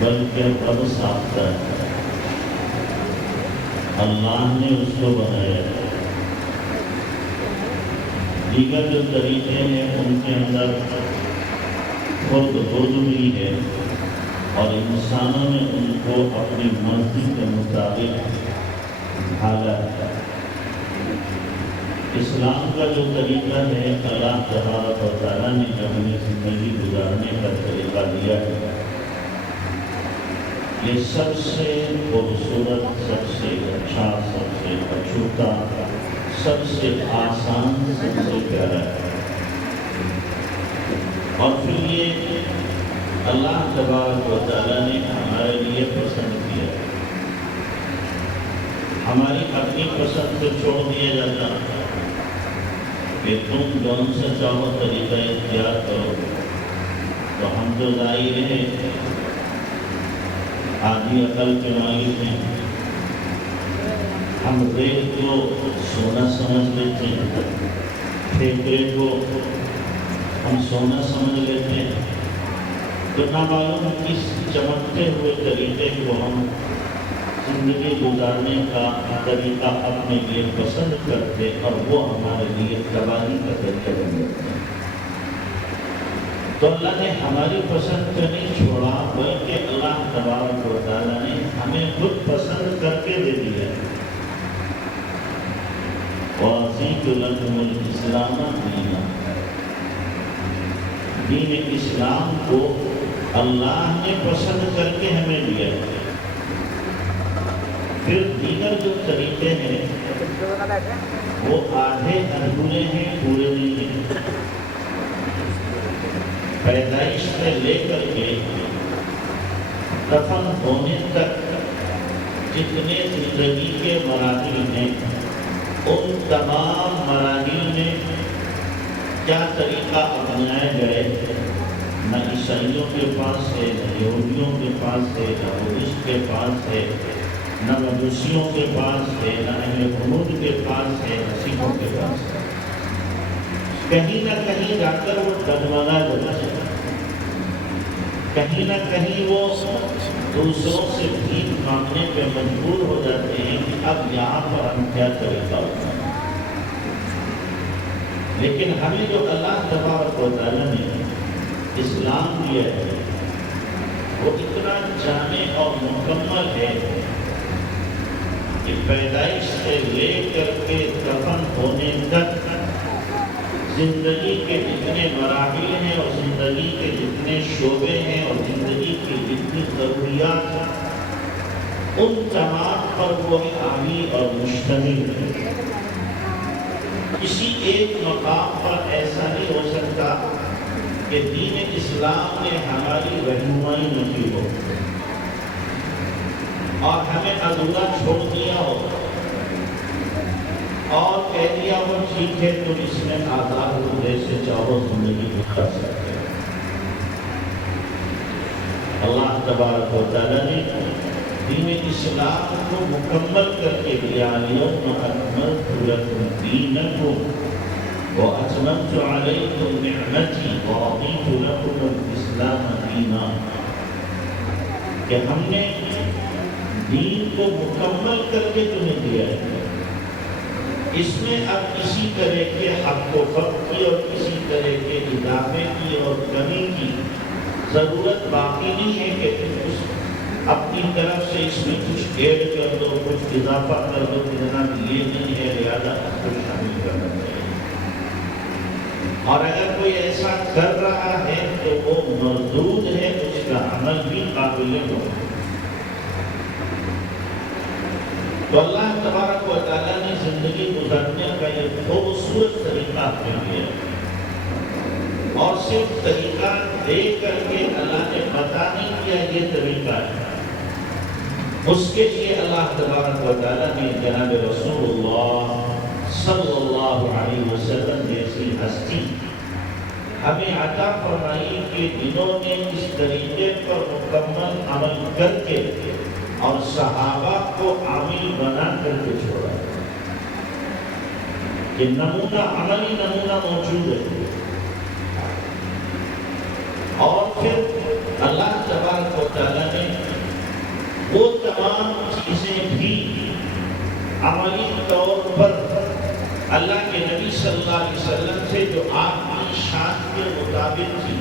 بلکہ رب ساختہ ہے، اللہ نے اس کو بنایا ہے۔ دیگر جو طریقے ہیں ان کے اندر خرد بھی ہے اور انسانوں نے ان کو اپنی مرضی کے مطابق ڈھالا ہے۔ اسلام کا جو طریقہ ہے، اللہ تبارک و تعالیٰ نے جو ہمیں زندگی گزارنے کا طریقہ دیا ہے، یہ سب سے خوبصورت، سب سے اچھا، سب سے اچھوتا، سب سے آسان، سب سے پیارا ہے۔ اور پھر یہ اللہ تبارک و تعالیٰ نے ہمارے لیے پسند کیا ہے۔ ہماری اپنی پسند کو چھوڑ دیا جاتا کہ تم جون سے چاہو طریقہ اختیار کرو، تو ہم تو ظاہر ہیں آدھی عقل کے مالک ہیں، ہم ریت کو سونا سمجھ لیتے ہیں، پھیپڑے کو ہم سونا سمجھ لیتے ہیں، تو نہ معلوم کس چمکتے ہوئے طریقے کو ہم زندگی گزارنے کا طریقہ اپنے لیے پسند کرتے اور وہ ہمارے لیے تباہی کا ذریعہ بن جاتا ہے۔ تو اللہ نے ہماری پسند کو نہیں چھوڑا، بلکہ اللہ تبارک و تعالیٰ نے ہمیں خود پسند کر کے دے دیا۔ وَرَضِيتُ لَكُمُ الْإِسْلَامَ دِينًا، دین اسلام کو اللہ نے پسند کر کے ہمیں دیا۔ پھر دیگر جو طریقے ہیں وہ آدھے ادھورے ہیں، پورے نہیں ہیں۔ پیدائش سے لے کر کے دفن ہونے تک جتنے زندگی کے مراحل ہیں، ان تمام مراحل میں کیا طریقہ اپنایا جائے، نہ عیسائیوں کے پاس ہے، نہ یہودیوں کے پاس ہے، نہ بدھسٹ کے پاس ہے، نہ مجوسیوں کے پاس ہے، نہ اہل حنود کے پاس ہے، نہ سکھوں کے پاس ہے۔ کہیں نہ کہیں جا کر وہ ڈگمگا جاتا ہے، کہیں نہ کہیں وہ دوسروں سے بھیک مانگنے پہ مجبور ہو جاتے ہیں کہ اب یہاں پر ہم کیا طریقہ ہوتا ہے۔ لیکن ہمیں جو اللہ تبارک و تعالیٰ نے اسلام دیا ہے، وہ اتنا جامع اور مکمل ہے کہ پیدائش سے لے کر کے دفن ہونے تک زندگی کے جتنے مراحل ہیں اور زندگی کے جتنے شعبے ہیں اور زندگی کی جتنی ضروریات ہیں، ان تمام پر وہ حاوی اور مشتمل ہے۔ کسی ایک مقام پر ایسا نہیں ہو سکتا کہ دین اسلام نے ہماری رہنمائی نہ کی ہو اور ہمیں ادھورا چھوڑ دیا ہو اور کہہ دیا وہ ٹھیک ہے تم اس میں آزاد ہو، جیسے چاہو زندگی گزار سکتے ہیں۔ اللہ تبارک و تعالیٰ نے دین اسلام کو مکمل کر کے دیا۔ اليوم اکملت لکم دینکم واتممت علیکم نعمتی ورضیت لکم الاسلام دینا، کہ ہم نے دین کو مکمل کر کے تمہیں دیا ہے، اس میں اب کسی طرح کے حق و فق کی اور کسی طرح کے اضافے کی اور کمی کی ضرورت باقی نہیں ہے کہ تم اپنی طرف سے اس میں کچھ ایڈ کر دو، کچھ اضافہ کر دو کہ جناب یہ نہیں ہے لہذا اس کو شامل کرنا چاہیے۔ اور اگر کوئی ایسا کر رہا ہے تو وہ مردود ہے، اس کا عمل بھی قابل ہو۔ تو اللہ تبارک و تعالیٰ نے زندگی گزارنے کا یہ خوبصورت طریقہ اپنے لیا، اور صرف طریقہ دے کر کے اللہ نے بتا نہیں کیا یہ طریقہ ہے، اس کے لیے اللہ تبارک و تعالیٰ نے جناب رسول اللہ صلی اللہ علیہ وسلم جیسی ہستی ہمیں عطا فرمائی کہ جنہوں نے اس طریقے پر مکمل عمل کر کے اور صحابہ کو عامل بنا کر کے چھوڑا، کہ نمونہ عملی نمونہ موجود ہے۔ اور پھر اللہ تبارک و تعالیٰ نے عملی طور پر اللہ کے نبی صلی اللہ علیہ وسلم سے جو آپ کی شان کے مطابق تھی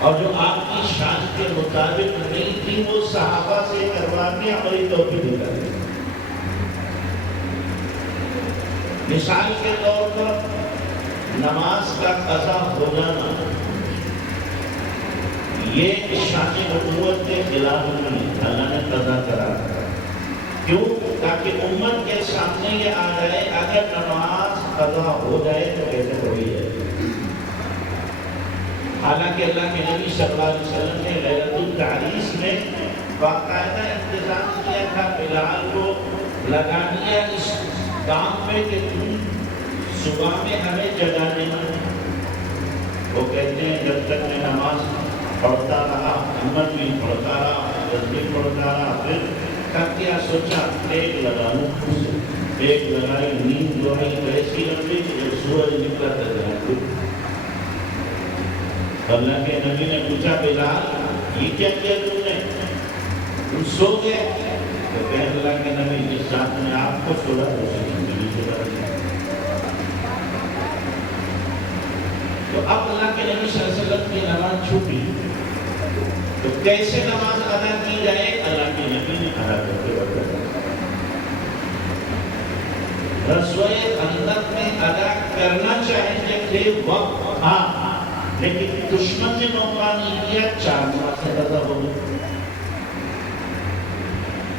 اور جو آپ کی شان کے مطابق نہیں تھی وہ صحابہ سے کروا کے عملی طور پہ دکھا دی۔ مثال کے طور پر نماز کا قضا ہو جانا یہ شان نبوت کے خلاف نہیں، اللہ نے قضا کرا۔ کیوں؟ تاکہ امت کے سامنے یہ آ جائے اگر نماز قضا ہو جائے تو کیسے ہوئی جائے۔ حالانکہ اللہ کے نبی صلی اللہ علیہ وسلم نے لیلۃ التعریس میں باقاعدہ انتظام کیا تھا، بلال کو لگا دیا اس کام میں کہ تم صبح میں ہمیں جگا دینا۔ وہ کہتے ہیں جب تک میں نماز پڑھتا رہا، امت بھی پڑھتا رہا، تصویر پڑھتا رہا، پھر تب کیا سوچا ایک لگا لوں، ایک لگائی، نیند جو ہے ایسی لمبی کہ جب سورج نکلا تو جائے۔ اللہ کے نبی نے پوچھا بلال یہ کیا کیا تم نے؟ تم سو گئے؟ تو کہ اللہ کے نبی جس ذات نے آپ کو چھوڑا اسے بھی چھوڑا دیا۔ تو اب اللہ کے نبی صلی اللہ علیہ وسلم کی نماز چھوٹی تو کیسے نماز ادا کی جائے؟ اللہ کے نبی نے ادا کرتے بتایا۔ رسوئے خندق میں ادا کرنا چاہتے تھے وقت ہاں، لیکن دشمن نے موقع نہیں دیا، 4 ماہ سے ادا ہو گئی۔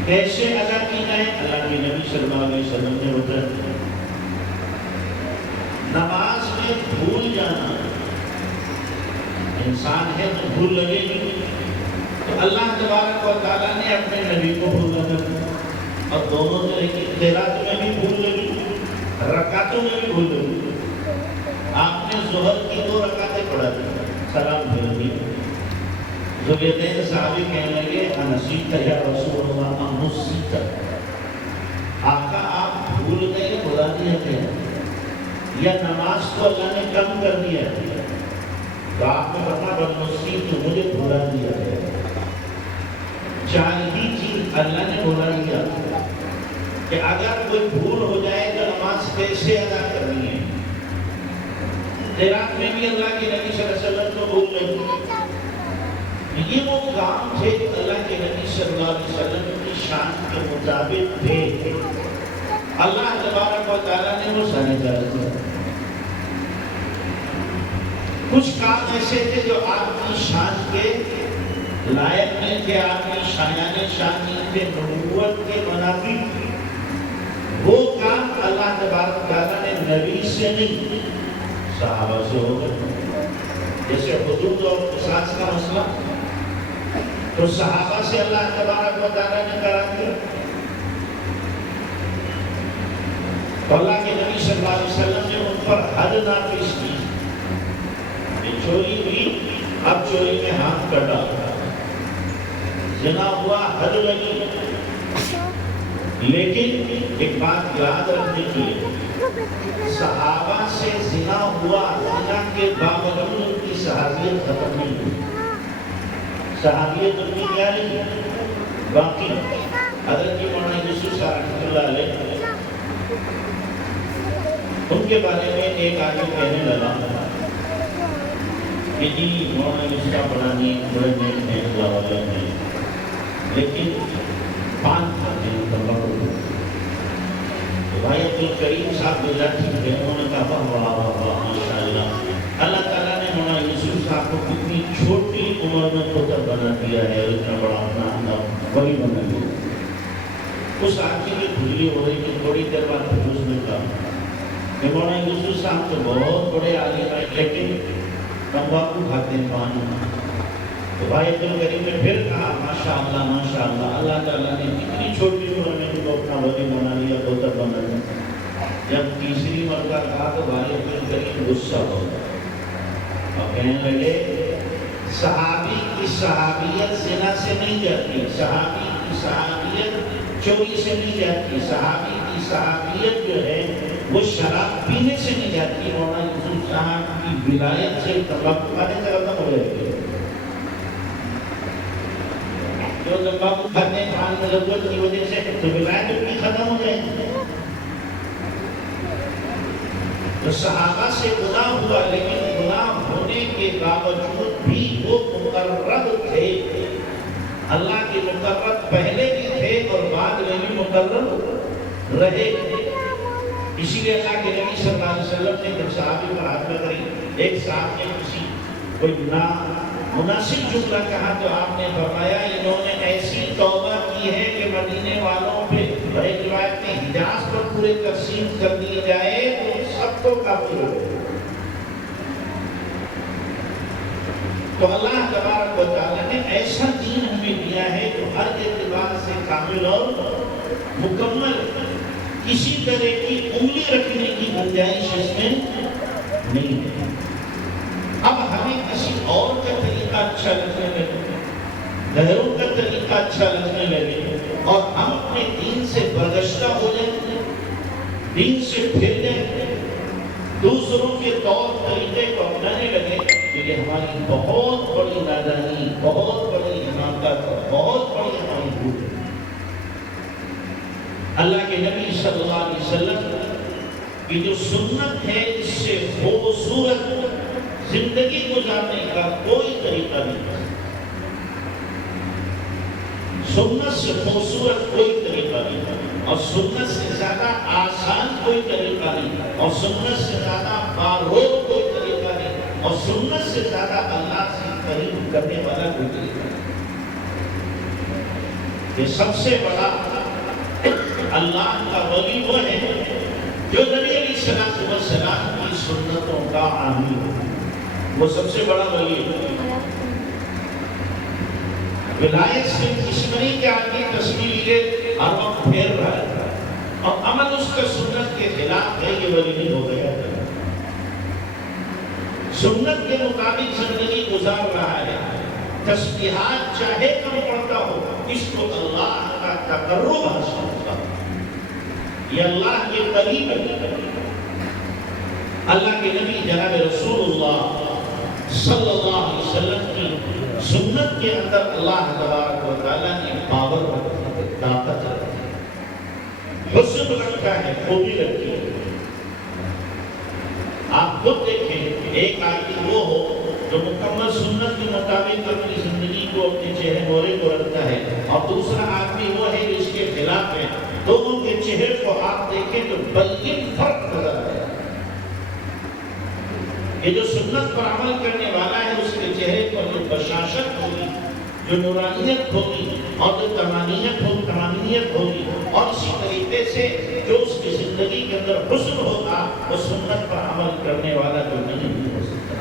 کیسے ادا کی جائے؟ اللہ کے نبی صلی اللہ علیہ وسلم نے بتایا۔ نماز میں بھول جانا، انسان ہے تو بھول لگے گی، تو اللہ تبارک و تعالیٰ نے اپنے نبی کو بھول لگا اور دونوں طرح کی قرات میں بھی بھول لگی، رکعتوں میں بھی بھول لگی۔ آپ نے ظہر کی 2 رکعتیں پڑھا دی، سلام پھیر دیا۔ ذوالدین صحابی کہنے لگے انسیت یا رسول اللہ انسیت، آقا آپ بھول گئے، بھلا دیا گیا یا نماز کو اللہ نے کم کر دیا ہے؟ تو آپ نے بتا بنسیت مجھے بھلا دیا ہے۔ 4 ہی چیز اللہ نے بھلا دیا کہ اگر کوئی بھول ہو جائے تو نماز کیسے ادا کرنی ہے۔ قرات میں بھی اللہ کے نبی صلی اللہ علیہ وسلم کو بھول لگی۔ یہ وہ کام تھے جو اللہ کے نبی صلی اللہ علیہ وسلم کی شان کے مطابق تھے، اللہ تبارک و تعالیٰ نے وہ سارے جائز کیا۔ کچھ کام ایسے تھے جو آپ کی شان کے لائق نہیں تھے، آپ کی شایان شان نہیں تھے، نبوت کے منافی، وہ کام اللہ تبارک و تعالیٰ نے نبی سے نہیں صحابہ سے ہو گئے۔ جیسے حدود اور قصاص کا مسئلہ تو صحابہ سے اللہ تبارک و تعالیٰ نے کرا دیا، تو اللہ کے نبی صلی اللہ علیہ وسلم نے ان پر حد نافذ کی۔ چوری ہوئی، اب چوری میں ہاتھ کٹا، زنا ہوا، حد لگی۔ لیکن ایک بات یاد رکھنے کی، صحابہ سے زنا ہوا، زنا کے باوجود ان کی صحابیت ختم نہیں ہوئی، صحابیت ان کی کیا نہیں باقی۔ حضرت مولانا یوسف صاحب رحمۃ اللہ علیہ ان کے بارے میں ایک آدمی کہنے لگا کہ جی مولانا یوسف صاحب بڑا نیک، بڑے نیک ہیں، اللہ والے ہیں، لیکن پان کھاتے ہیں، تمباکو۔ تو بھائی عبدالکریم صاحب گجراتی تھے، انہوں نے کہا واہ واہ واہ ماشاء اللہ، اللہ تعالیٰ نے مولانا یوسف صاحب کو کتنی چھوٹی عمر میں خطب بنا دیا ہے، اتنا بڑا اپنا ولی بنا دیا۔ اس آدمی کی کھجلی ہو رہی کہ تھوڑی دیر بعد پھر اس نے کہا کہ مولانا یوسف صاحب تو بہت بڑے عالم ہیں لیکن تمباکو کھاتے ہیں، پان۔ تو بھائی عبدالکریم نے پھر کہا ماشاءاللہ ماشاءاللہ، اللہ تعالیٰ نے کتنی چھوٹی عمر میں ان کو اپنا ولی بنا لیا، خطب بنا لیا۔ جب تیسری مرتبہ کہا تو بھائی عبدالکریم غصہ ہو گیا اور کہنے لگے صحابی کی صحابیت زنا سے نہیں جاتی، صحابی کی صحابیت چوری سے نہیں جاتی، صحابی کی صحابیت جو ہے وہ شراب پینے سے نہیں جاتی، مولانا یوسف صاحب کی ولایت سے تمباکو کھانے سے ختم ہو جائے گی۔ جو تمباکو کھاتے ہیں پان نبوت کی وجہ سے تو ولایت ان کی ختم ہو جائے گی. تو صحابہ سے گناہ ہوا لیکن گناہ ہونے کے باوجود بھی وہ مقرب تھے. اللہ کے مقرب پہلے بھی تھے اور بعد میں بھی مقرب رہے. اسی لیے اللہ کے نبی صلی اللہ علیہ وسلم نے جب صحابی پر ہاتھ لگائی، ایک صاحب نے کسی کوئی مناسب جملہ کہا تو آپ نے فرمایا انہوں نے ایسی توبہ کی ہے کہ مدینے والوں پہ ایک روایت میں حجاز پر پورے تقسیم کر دیے جائے تو سب کو کافر ہو گئے. تو اللہ تبارک و تعالیٰ نے ایسا دین ہمیں دیا ہے جو ہر اعتبار سے کامل اور مکمل، کسی طرح کی انگلی رکھنے کی گنجائش اس میں نہیں ہے. اب ہمیں کسی اور کا طریقہ اچھا لگنے لگے، غیروں کا طریقہ اچھا لگنے لگے اور ہم اپنے دین سے برگشتہ ہو جائیں، دین سے پھر جائیں، دوسروں کے طور طریقے کو اپنانے لگے، تو یہ ہماری بہت بڑی نادانی، بہت بڑی حماقت اور بہت بڑی ہماری بھول ہے. اللہ کے نبی صلی اللہ علیہ وسلم کی جو سنت ہے اس سے خوبصورت زندگی گزارنے کا کوئی طریقہ نہیں. سنت سے خوبصورت کوئی طریقہ نہیں اور سنت سے زیادہ آسان کوئی طریقہ نہیں اور سنت سے زیادہ باروق کوئی طریقہ نہیں اور سنت سے زیادہ اللہ سے قریب کرنے والا کوئی طریقہ نہیں. یہ سب سے بڑا اللہ کا ولی وہ ہے جو نبی علیہ السلام کی سنتوں کا عامل ہے. وہ سب سے بڑا ولی ہے. ولایت سے دشمنی کے آدمی تصویر ہر وقت پھیر رہا ہے اور عمل اس کا سنت کے خلاف ہے، یہ ولی نہیں ہو گیا. سنت کے مطابق زندگی گزار رہا ہے، تسبیحات چاہے کم پڑھتا ہو، اس کو اللہ کا تقرب حاصل ہوتا ہے، یہ اللہ کے قریب ہے. اللہ کے نبی جناب رسول اللہ صلی اللہ علیہ وسلم کی سنت کے اندر اللہ تبارک و تعالیٰ نے پاور رکھا ہے، طاقت رکھا ہے، حسن رکھا ہے، خوبی رکھی ہے. آپ خود دیکھیں، ایک آدمی وہ ہو جو مکمل سنت کے مطابق اپنی زندگی کو، اپنے چہرے مورے کو رکھتا ہے، اور دوسرا آدمی وہ ہے جو اس کے خلاف ہے. دونوں کے چہرے کو آپ دیکھیں تو بین فرق نظر آتا ہے. یہ جو سنت پر عمل کرنے والا ہے اس کے چہرے پر جو بشاشت ہوگی، جو نورانیت ہوگی اور جو تمانیت ہوگی، اور اسی طریقے سے جو اس کی زندگی کے اندر حسن ہوگا، وہ سنت پر عمل کرنے والا جو نہیں ہو سکتا.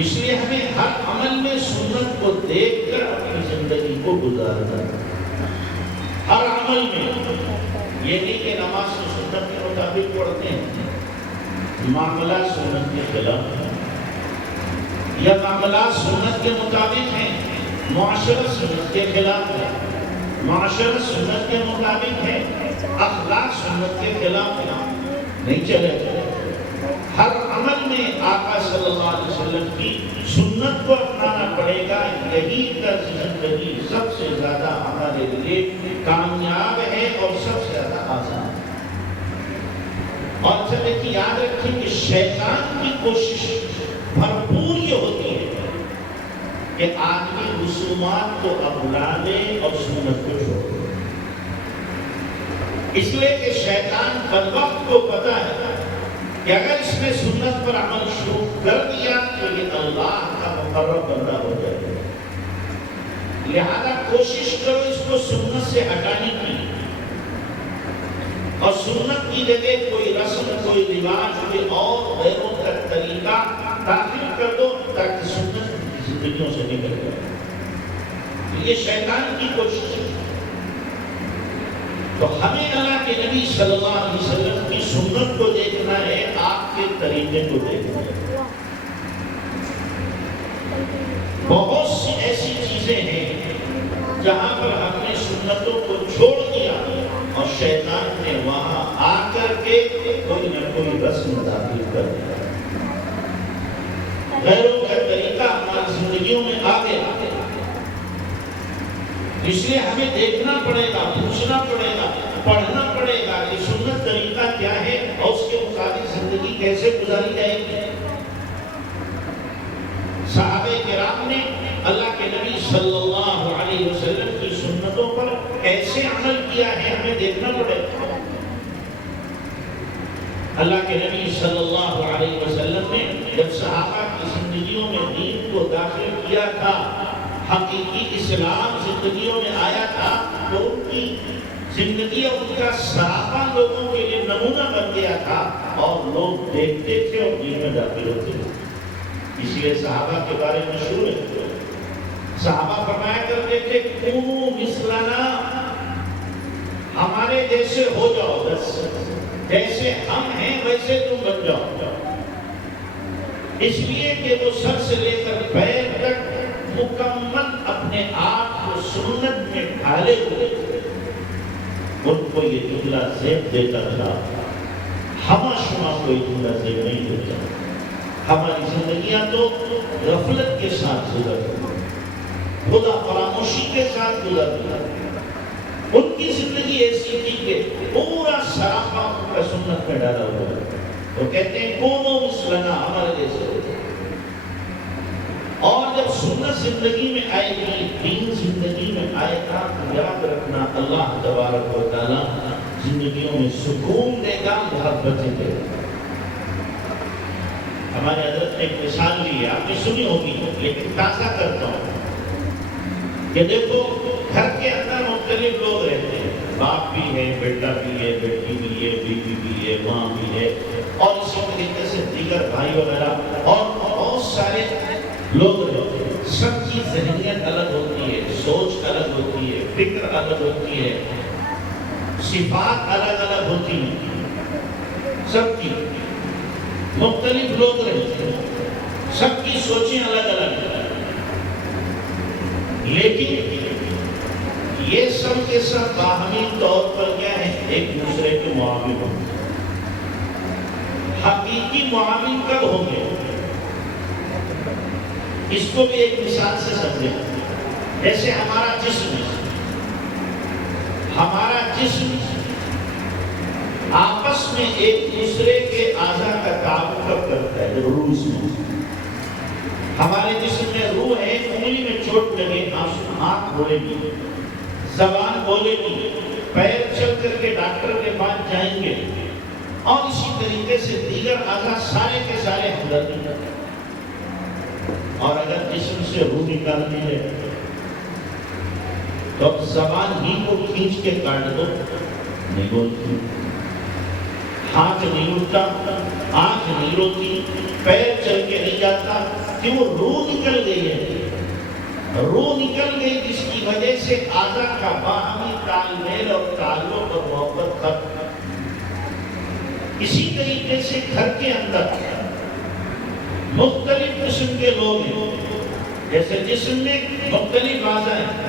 اس لیے ہمیں ہر عمل میں سنت کو دیکھ کر اپنی زندگی کو گزارنا ہے. ہر عمل میں یہ نہیں کہ نماز کو سنت کے مطابق پڑھتے ہیں، معاملات سنت کے خلاف ہیں، یا معاملات سنت کے مطابق ہیں، معاشرت سنت کے خلاف ہے، معاشرت سنت کے مطابق ہے، اخلاق سنت کے خلاف ہے، نہیں چلے. ہر عمل میں آقا صلی اللہ علیہ وسلم کی سنت کو اپنانا پڑے گا. یہی طرز زندگی سب سے زیادہ ہمارے لیے کامیاب ہے اور سب سے زیادہ آسان ہے. اور سب ایک یاد رکھیں کہ شیطان کی کوشش بھرپور یہ ہوتی ہے کہ آدمی رسومات کو اپنا لے اور سنت کو چھوڑ دے. اس لیے کہ شیطان بدبخت کو پتہ ہے کہ اگر اس نے سنت پر عمل شروع کر دیا تو یہ اللہ کا مقرب بندہ ہو جائے گا. لہذا کوشش کرو اس کو سنت سے ہٹانے کی، اور سنت کی جگہ کوئی رسم، کوئی رواج، کوئی اور غیروں کا طریقہ داخل کر دو تاکہ سنت زندگیوں سے نکل جائے. یہ شیطان کی کوشش ہے. تو ہمیں اللہ کے نبی صلی اللہ علیہ وسلم کی سنت کو دیکھنا ہے، آپ کے طریقے کو دیکھنا ہے. بہت سی ایسی چیزیں ہیں جہاں پر ہم نے سنتوں کو چھوڑ دیا اور شیطان نے وہاں آ کر کے کوئی نہ کوئی رسم داخل کر دیا. غیروں کا طریقہ ہماری زندگیوں میں آ گیا. اس لیے ہمیں دیکھنا پڑے گا، پوچھنا پڑے گا، پڑھنا پڑے گا کہ سنت طریقہ کیا ہے اور اس کے مطابق زندگی کیسے گزاری جائے گی۔ صحابہ کرام نے اللہ کے نبی صلی اللہ علیہ وسلم کی سنتوں پر کیسے عمل کیا ہے ہمیں دیکھنا پڑے گا۔ اللہ کے نبی صلی اللہ علیہ وسلم نے جب صحابہ کی زندگیوں میں دین کو داخل کیا تھا، حقیقی اسلام زندگیوں میں آیا تھا، تو ان کی زندگی اور ان کا سراپا لوگوں کے لیے نمونہ بن گیا تھا اور لوگ دیکھتے تھے اور دین میں داخل ہوتے تھے۔ اس لیے صحابہ کے بارے میں مشہور ہے، صحابہ فرمایا کرتے تھے کونوا مثلنا، ہمارے جیسے ہو جاؤ، بس جیسے ہم ہیں ویسے تم بن جاؤ۔ اس لیے کہ وہ سر سے لے کر پیر تک مکمل اپنے آپ کو سنت میں ڈھالے ہوئے، ان کو یہ جملہ زیب دیتا تھا، ہما شما کوئی جملہ زیب نہیں دیتا۔ ہماری زندگیاں تو غفلت کے ساتھ گزرتی، خدا فراموشی کے ساتھ گزرتی۔ ان کی زندگی ایسی تھی کہ پورا سراپا ان کا سنت میں ڈالا ہوا ہے۔ وہ کہتے ہیں کونوا مثلنا، ہمارے جیسے ہو جائے۔ اور جب سنت زندگی میں آئے گی، دین زندگی میں آئے گا، تو یاد رکھنا اللہ تبارک و تعالیٰ زندگیوں میں سکون دے گا، محبتیں دے گا۔ ہمارے حضرت نے ایک مثال لی ہے، آپ نے سنی ہوگی لیکن تازہ کرتا ہوں کہ دیکھو گھر کے اندر مختلف لوگ رہتے ہیں، باپ بھی ہے، بیٹا بھی ہے، بیٹی بھی ہے، بیوی بھی ہے، ماں بھی ہے، اور اسی طریقے سے دیگر بھائی وغیرہ اور بہت سارے لوگ رہتے ہیں۔ سب کی ذہنیت الگ ہوتی ہے، سوچ الگ ہوتی ہے، فکر الگ ہوتی ہے، صفات الگ الگ ہوتی ہیں، سب کی مختلف لوگ رہتے ہیں، سب کی سوچیں الگ الگ ہیں، لیکن یہ سب کے سب باہمی طور پر کیا ہے، ایک دوسرے کے معاون ہوتے ہیں۔ حقیقی معاون کب ہوں گے؟ اس کو بھی ایک مثال سے سمجھیں۔ جیسے ہمارا جسم آپس میں ایک دوسرے کے اعضاء کا تعاون کرتا ہے، جب روح اس میں، ہمارے جسم میں روح ہے، انگلی میں چوٹ لگے آنکھ بولے گی، زبان بولے گی، پیر چل کر کے ڈاکٹر کے پاس جائیں گے، اور اسی طریقے سے دیگر اعضاء سارے کے سارے ہمدردی کرتے ہیں۔ اور اگر جسم سے روح نکالنی ہے تو اب زبان ہی کو کھینچ کے کاٹ دو، نہیں بولتی، ہاتھ نہیں اٹھتا، آنکھ نہیں روتی، پیر چل کے نہیں جاتا، کہ وہ روح نکل گئی ہے۔ روح نکل گئی جس کی وجہ سے اعضاء کا باہمی تال میل اور تعلق اور محبت ختم۔ اسی طریقے سے گھر کے اندر مختلف قسم کے لوگ ہیں، جیسے جسم میں مختلف اعضاء ہیں،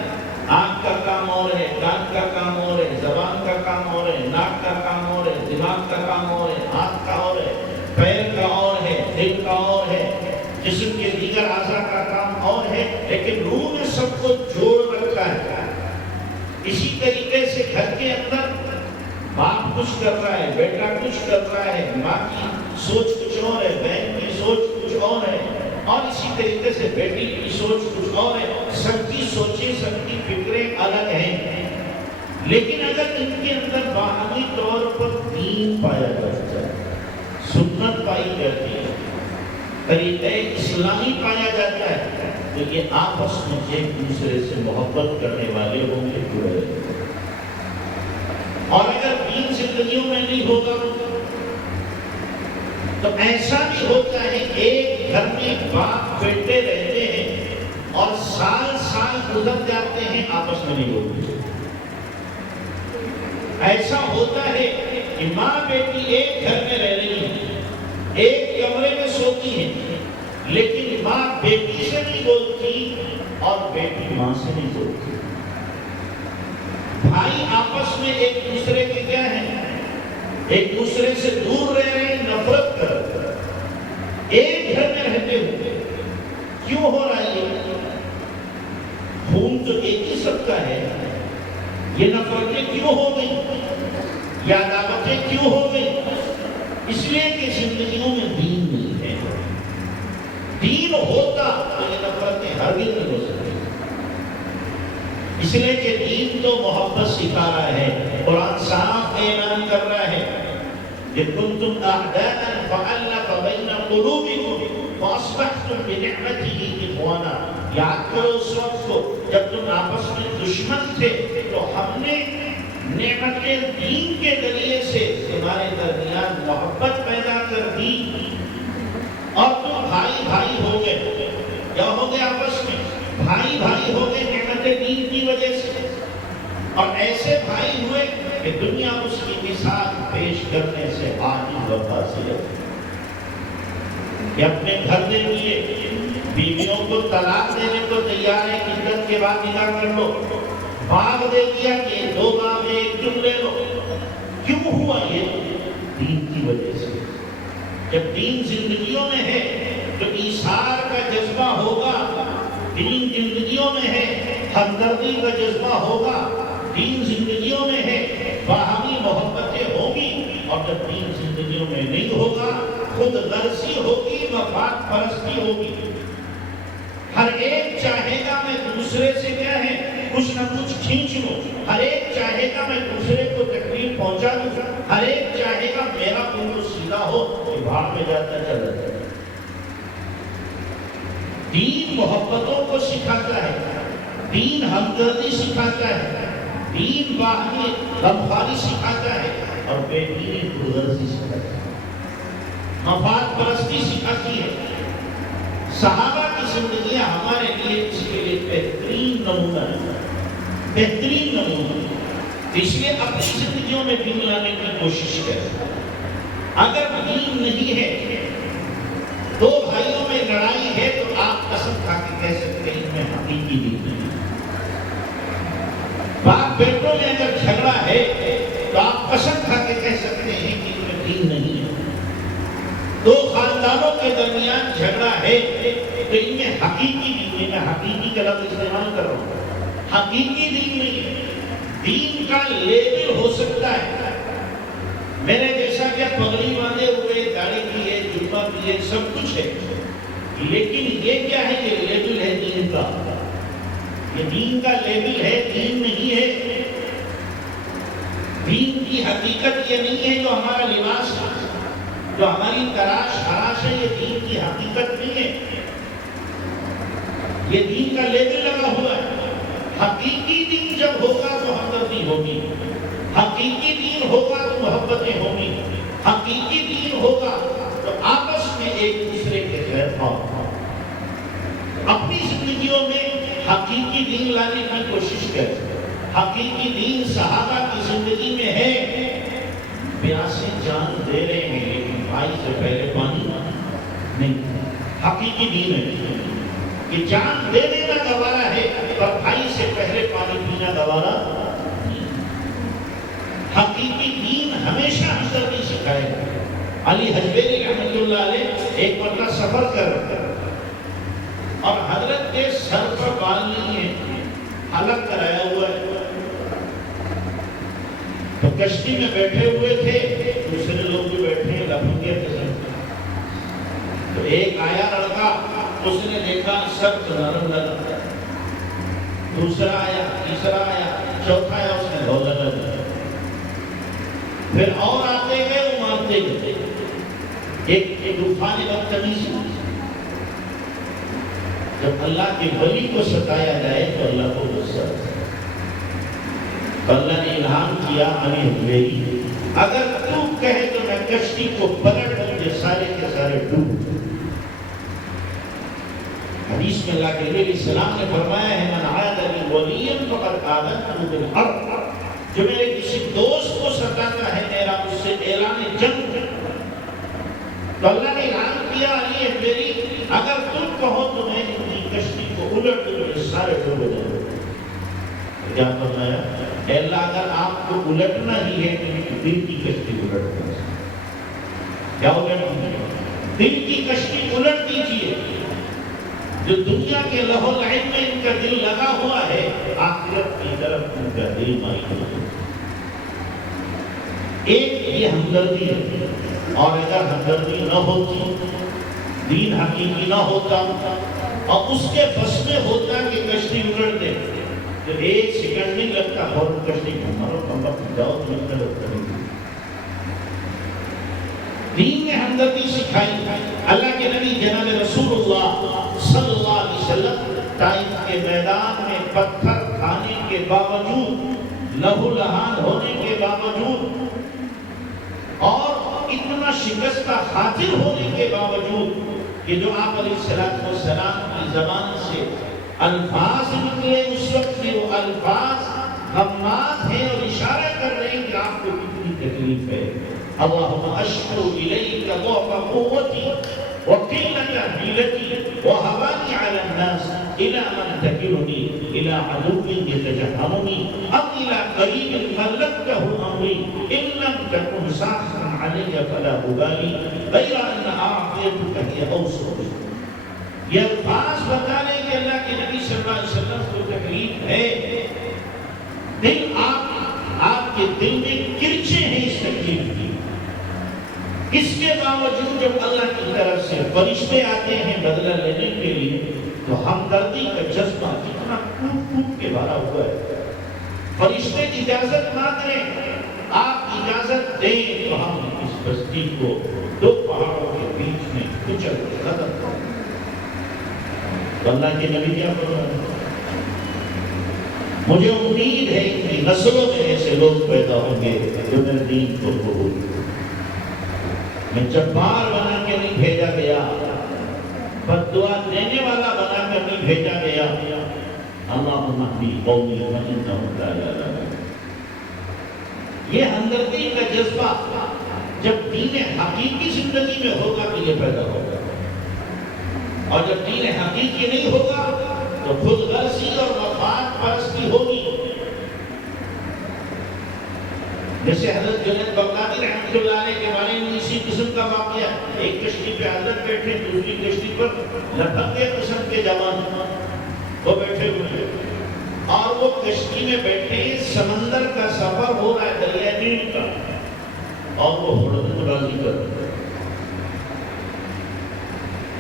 آنکھ کا کام اور ہے، کان کا کام اور ہے، زبان کا کام اور ہے، ناک کا کام اور ہے، دماغ کا کام اور ہے، ہاتھ کا اور ہے، پیر کا اور ہے، دل کا اور ہے، جسم کے دیگر اعضاء کا کام اور ہے، لیکن روح نے سب کو جوڑ رکھا ہے۔ اسی طریقے سے گھر کے اندر باپ کچھ کر رہا ہے، بیٹا کچھ کر رہا ہے، ماں کی سوچ کچھ اور ہے، بہن کی سوچ کچھ اور ہے، اور اسی طریقے سے بیٹی کی سوچ کچھ اور ہے۔ سب کی سوچیں، سب کی فکریں الگ ہیں، لیکن اگر ان کے اندر باہمی طور پر دین پایا جاتا ہے، سنت پائی جاتی ہے، طریقہ اسلامی پایا جاتا ہے، تو یہ آپس میں ایک دوسرے سے محبت کرنے والے ہوں گے، جڑے رہیں گے۔ اور اگر دین زندگیوں میں نہیں ہوگا تو ایسا بھی ہوتا ہے کہ ایک گھر میں باپ بیٹے رہتے ہیں اور سال سال گزر جاتے ہیں، آپس میں نہیں ہوتے۔ ایسا ہوتا ہے کہ ماں بیٹی ایک گھر میں رہ رہی ہیں، ایک کمرے میں سوتی ہیں، لیکن ماں بیٹی سے نہیں بولتی اور بیٹی ماں سے نہیں بولتی۔ بھائی آپس میں ایک دوسرے کے کیا ہیں، ایک دوسرے سے دور رہ رہے ہیں، نفرت کر رہے ہیں، ایک گھر میں رہتے ہوئے۔ کیوں ہو رہا ہے یہ؟ خون تو ایک ہی سکتا ہے یہ نفرتیں کیوں ہو گئی، یہ عداوتیں کیوں ہو گئی؟ اس لیے کہ زندگیوں میں دین نہیں ہے۔ دین ہوتا تو یہ نفرتیں ہرگز نہیں ہو سکتی، اس لیے کہ دین تو محبت سکھا رہا ہے۔ قرآن صاف اعلان کر رہا ہے کہ کنتم اعداء فألف بین قلوبکم فاصبحتم بنعمته اخوانا۔ یاد کرو اس وقت کو جب تم آپس میں دشمن تھے تو ہم نے نعمت دین کے ذریعے سے تمہارے درمیان محبت پیدا کر دی اور تم بھائی بھائی ہو گئے۔ کیا ہو گئے؟ آپس میں بھائی بھائی ہو گئے نعمت دین کی وجہ سے، اور ایسے بھائی ہوئے کہ دنیا اس کی مثال پیش کرنے سے عاجز و قاصر ہے کہ اپنے گھر دے لیے بیویوں کو طلاق دینے کو تیار ہے کہ عدت کے بعد نکاح کر لو، باغ دے دیا کہ 2 باغ ایک چن لے لو۔ کیوں ہوا یہ؟ دین کی وجہ سے۔ جب دین زندگیوں میں ہے تو ایثار کا جذبہ ہوگا، دین زندگیوں میں ہے ہمدردی کا جذبہ ہوگا، دین زندگیوں میں ہے باہمی محبتیں ہوگی، اور جب دین زندگیوں میں نہیں ہوگا خود غرضی ہوگی، مفاد پرستی ہوگی۔ ہر ایک چاہے گا میں دوسرے سے کیا ہے کچھ نہ کچھ کھینچ لوں، ہر ایک چاہے گا میں دوسرے کو تکلیف پہنچا دوں، ہر ایک چاہے گا میرا پورا سیدھا ہو کہ بھاگ میں جاتا چلا جائے۔ دین محبتوں کو سکھاتا ہے، دین ہمدردی سکھاتا ہے، دین باہمی غمخواری سکھاتا ہے، اور بے دینی خودغرضی سکھاتا ہے، مفاد پرستی سکھاتی ہے۔ صحابہ کی زندگیاں ہمارے لیے اس کے لیے بہترین نمونہ ہے، بہترین نمونہ۔ اس لیے اپنی زندگیوں میں دین لانے کی کوشش کریں۔ اگر دین نہیں ہے، 2 بھائیوں میں لڑائی ہے تو آپ قسم کھا کے کہہ سکتے ہیں ان میں حقیقی دین نہیں۔ باپ بیٹوں میں اگر جھگڑا ہے تو آپ قسم کھا کے کہہ سکتے ہیں کہ ان میں دین نہیں ہے۔ 2 خاندانوں کے درمیان جھگڑا ہے تو ان میں حقیقی دین نہیں، میں حقیقی کا لفظ استعمال کر رہا ہوں، حقیقی دین نہیں ہے۔ دین کا لیبل ہو سکتا ہے، میرے جیسا کیا پگڑی باندھے ہوئے، داڑھی کی ہے، جبہ کی ہے، سب کچھ ہے، لیکن یہ کیا ہے؟ یہ لیبل ہے دین کا، یہ دین کا لیبل ہے، دین نہیں ہے۔ دین کی حقیقت یہ نہیں ہے جو ہمارا لباس ہے، جو ہماری تراش خراش ہے، یہ دین کی حقیقت نہیں ہے، یہ دین کا لیبل لگا ہوا ہے۔ حقیقی دین جب ہوگا تو ہمدردی ہوگی، حقیقی دین ہوگا تو محبتیں ہوگی، حقیقی دین ہوگا تو آپس میں ایک دوسرے کے خیر خواہ۔ اپنی زندگیوں میں حقیقی دین لانے کی کوشش کریں۔ حقیقی دین صحابہ کی زندگی میں ہے، پیاسے جان دے رہے ہیں لیکن بھائی سے پہلے پانی نہیں۔ حقیقی دین ہے کہ جان دے دینا گوارا ہے پر بھائی سے پہلے پانی پینا گوارا نہیں۔ حقیقی دین ہمیشہ ہمدردی سکھائے گا۔ علی حجویری رحمۃ اللہ علیہ ایک مرتبہ سفر کر رہے اور حضرت کے سر پر بال نہیں ہے، حلق کرایا ہوا ہے، تو کشتی میں بیٹھے ہوئے تھے، دوسرے لوگ بھی بیٹھے ہیں لفنگے کے ساتھ، تو ایک آیا لڑکا، اس نے دیکھا سر نرم لگا، دوسرا آیا، تیسرا آیا، چوتھا آیا، اس نے بہت لگا، پھر اور آتے گئے، وہ مانتے گئے، ایک طوفان بدتمیزی۔ جب اللہ کے ولی کو ستایا جائے تو اللہ کو غصہ آتا ہے۔ اللہ نے الہام کیا علی حجویری، اگر تو کہے تو میں کشتی کو پلٹ دوں گے، سارے کے سارے ڈوب۔ حدیث میں اللہ کے نبی علیہ السلام نے فرمایا ہے من عاد لی ولیا فقد آذنته بالحرب، جو میرے کسی دوست کو ستاتا ہے میرا اس سے اعلان جنگ۔ تو اللہ نے اعلان کیا علی حجویری اگر تم کہو تو میں ان کی کشتی کو الٹ دوں گے، سارے ڈوب جائیں۔ کیا فرمایا؟ اے اللہ اگر آپ کو الٹنا ہی ہے تو دل کی کشتی الٹ دیں۔ کیا الٹ؟ دل کی کشتی الٹ دیجیے۔ جو دنیا کے لہو لعب میں ان کا کا دل لگا ہوا ہے، آخرت کی طرف ان کا دل مائل ہے۔ ایک یہ ہمدردی ہے، اور اگر ہمدردی نہ ہوتی، دین حقیقی نہ ہوتا، اور اس کے بس میں ہوتا کہ کشتی اڑ دے، تو ایک سیکنڈ نہیں لگتا اور کشتی مارو کم وقت جاؤ تو لگتا نہیں۔ دین نے ہمدردی سکھائی۔ اللہ کے نبی جناب رسول اللہ صلی اللہ علیہ وسلم طائف کے میدان میں پتھر کھانے کے باوجود، لہو لہان ہونے کے باوجود، اور اتنا شکستہ خاطر ہونے کے باوجود کہ جو آپ علیہ السلام کی زبان سے الفاظ نکلے اس وقت میں وہ الفاظ غماز ہیں اور اشارہ کر رہے ہیں کہ آپ کو کتنی تکلیف ہے۔ اللہم اشکو الیک ضعف قوتی وقلت حیلتی وہوانی علی الناس الی من تکلنی الی عدو یتجہمنی ام الی قریب ملکتہ امری ان لم تکن ساخا علی فلا ابالی غیر ان اعطیتک ہی اوسط۔ یہ الفاظ بتا رہے کہ اللہ کے نبی صلی اللہ علیہ وسلم کو تکلیف ہے، دل آپ کے دل میں کرچے ہیں اس تکلیف کی۔ اس کے باوجود جب اللہ کی طرف سے فرشتے آتے ہیں بدلہ لینے کے لیے تو ہمدردی کا جذبہ کتنا ٹوٹ ٹوٹ کے بھرا ہوا ہے۔ فرشتے اجازت مانگ رہے ہیں، آپ اجازت دیں تو ہم اس بستی کو دو پہاڑوں کے بیچ میں کچل ختم کریں۔ تو اللہ کے نبی کیا بول رہے ہیں؟ مجھے امید ہے کہ نسلوں میں ایسے لوگ پیدا ہوں گے جو میرے دین کو قبول کریں۔ میں جبار بنا کے نہیں بھیجا گیا، بددعا دینے والا بنا کر نہیں بھیجا گیا۔ اللہم اہدی قومی فانہم لا یعلمون۔ یہ ہمدردی کا جذبہ جب دین حقیقی زندگی میں ہوگا تو یہ پیدا ہوگا، اور جب دین حقیقی نہیں ہوگا تو خود غرضی اور مفاد پرستی ہوگی۔ جیسے حضرت جنید بغدادی رحمۃ اللہ علیہ کے بارے میں اسی قسم کا واقعہ، ایک کشتی پہ حضرت بیٹھے، دوسری کشتی پر لٹکتے قسم کے جوان وہ بیٹھے ہوئے، اور وہ کشتی میں بیٹھے سمندر کا سفر ہو رہا ہے، دریائے نیل کا، اور وہ ہڑدنگ بازی کر رہے ہیں،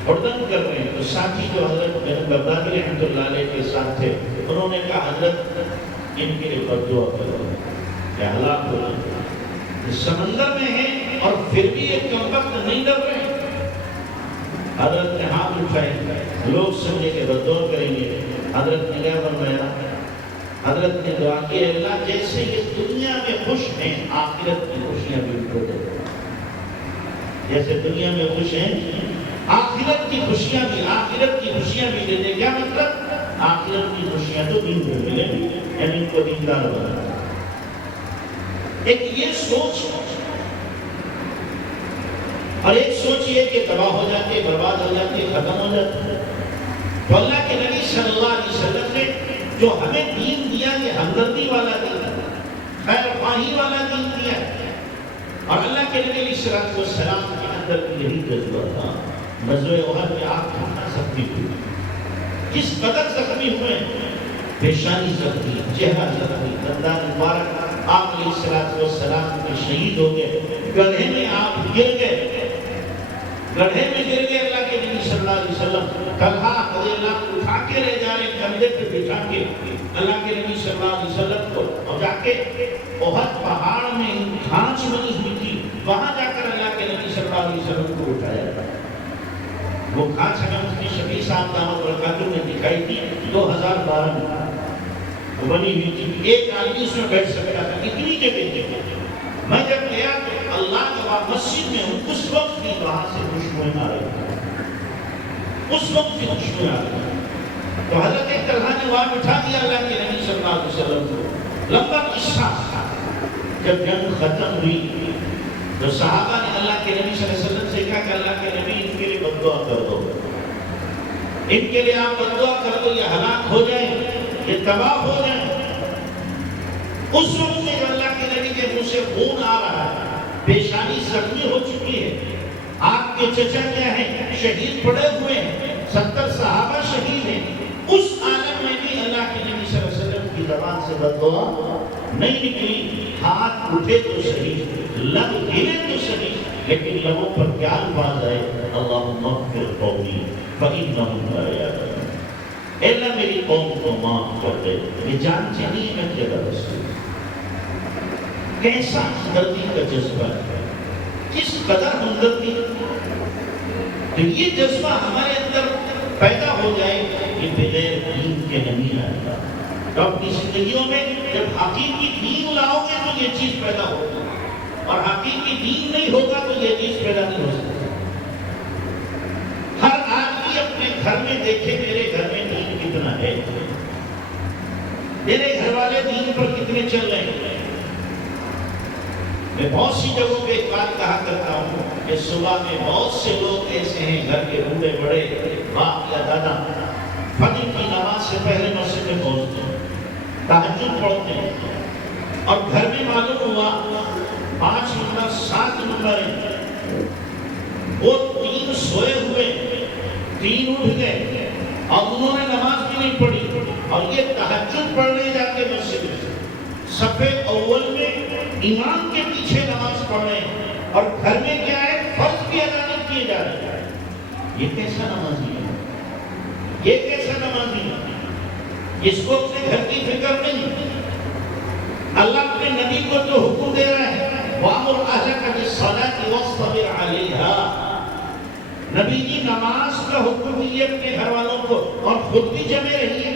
ہڑدنگ کر رہے ہیں۔ تو ساتھی جو حضرت جنید بغدادی رحمۃ اللہ علیہ کے ساتھ تھے انہوں نے کہا حضرت ان کے لیے بددعا کرو کہ ہلاک ہو جائے، سمندر میں ہیں اور پھر بھی ایک کم وقت نہیں ڈر رہے۔ حضرت نے ہاتھ اٹھائے، لوگ سمجھے کہ بددعا کریں گے، حضرت نے کیا فرمایا؟ حضرت نے دعا کی، اللہ جیسے یہ دنیا میں خوش ہیں آخرت کی خوشیاں بھی ان کو دے، جیسے دنیا میں خوش ہیں آخرت کی خوشیاں بھی دے دے۔ کیا مطلب؟ آخرت کی خوشیاں تو دین میں ملیں گی، یعنی ان کو دیندار بنا۔ ایک یہ سوچ، اور ایک سوچ یہ کہ تباہ ہو جاتے، برباد ہو جاتے، ختم ہو جاتے۔ تو اللہ کے نبی صلی اللہ علیہ وسلم نے جو ہمیں دین دیا یہ ہمدردی والا دین، خیر خواہی والا دین دیا، اور اللہ کے نبی علیہ السلام کے اندر یہی جذبہ تھا۔ غزوہ احد میں آپ کتنا زخمی ہوئے، کس قدر زخمی ہوئے، پیشانی زخمی، چہرہ زخمی، دندان مبارک آپ علیہ السلام کے شہید ہو گئے، گڑھے میں آپ گر گئے، گڑھے میں گر گئے۔ اللہ کے نبی صلی اللہ علیہ وسلم طلحہ رضی اللہ عنہ اٹھا کے لے جا رہے، کندھے پہ بٹھا کے اللہ کے نبی صلی اللہ علیہ وسلم کو، اور جا کے احد پہاڑ میں کھانچ بنی ہوئی تھی، وہاں جا کر اللہ کے نبی صلی اللہ علیہ وسلم کو اٹھایا۔ وہ کھانچ ہمیں مفتی شفیع صاحب دامت برکاتہ نے دکھائی تھی، 2012 میں بنی ہوئی تھی، ایک آدمی اس میں بیٹھ سکتا تھا، اتنی جگہ تھی۔ میں جب گیا تو اللہ کا مسجد میں ہوں، اس وقت بھی وہاں سے خوشبوئیں آ رہی تھی، اس وقت بھی خوشبوئیں آ رہی تھی۔ تو حضرت طلحہ نے وہاں بٹھا دیا اللہ کے نبی صلی اللہ علیہ وسلم کو۔ لمبا قصہ، جب جنگ ختم ہوئی تو صحابہ نے اللہ کے نبی صلی اللہ علیہ وسلم سے کہا کہ اللہ کے نبی ان کے لیے بددعا کر دو، ان کے لیے آپ بددعا کر دو، یہ ہلاک ہو جائیں، یہ تباہ ہو جائیں۔ اس وقت میں جو اللہ کے نبی کے منہ سے خون آ رہا ہے، پیشانی زخمی ہو چکی ہے، آپ کے چچا کیا ہیں شہید پڑے ہوئے ہیں، 70 صحابہ شہید ہیں، اس عالم میں بھی کی زبان سے بددعا نہیں نکلی. ہاتھ اٹھے تو صحیح، لب ہلے تو صحیح، لیکن لبوں پر کیا الفاظ آئے؟ اللہم اغفر قومی فإنہم لا یعلمون. اے اللہ میری قوم کو معاف کر دے. یہ جان چاہیے میں کیا رسول کیسا ہمدردی کا جذبہ ہے، کس قدر ہمدردی. تو یہ جذبہ ہمارے اندر پیدا ہو جائے کہ بغیر دین کے نہیں آئے گا. تو اپنی زندگیوں میں جب حقیقی دین لاؤ گے تو یہ چیز پیدا ہوگی، اور حقیقی دین نہیں ہوگا تو یہ چیز پیدا نہیں ہو سکتی. ہر آدمی اپنے گھر میں دیکھے میرے گھر میں دین کتنا ہے، میرے گھر والے دین پر کتنے چل رہے ہیں. میں بہت سی جگہوں پہ ایک بات کہا کرتا ہوں کہ صبح میں بہت سے لوگ ایسے ہیں گھر کے بوڑھے بڑے باپ یا دادا فجر کی نماز سے پہلے مسجد میں پہنچتے ہیں، تہجد پڑھتے ہیں، اور گھر میں معلوم ہوا 5 نمبر 7 نمبر ہیں، وہ 3 سوئے ہوئے 3 اٹھ گئے اور انہوں نے نماز بھی نہیں پڑھی، اور یہ تہجد پڑھنے جاتے مسجد میں صف اول میں امام کے پیچھے نماز پڑھ رہے ہیں، اور گھر میں کیا ہے فرض بھی ادا نہیں کیے جا رہے ہیں. یہ کیسا نمازی ہے؟ یہ کیسا نمازی ہے؟ اس کو اپنے گھر کی فکر نہیں. اللہ اپنے نبی کو جو حکم دے رہا ہے وَأْمُرْ أَهْلَكَ بِالصَّلَاةِ وَاصْطَبِرْ عَلَيْهَا، نبی جی نماز کا حکم دیے اپنے گھر والوں کو اور خود بھی جمے رہیے.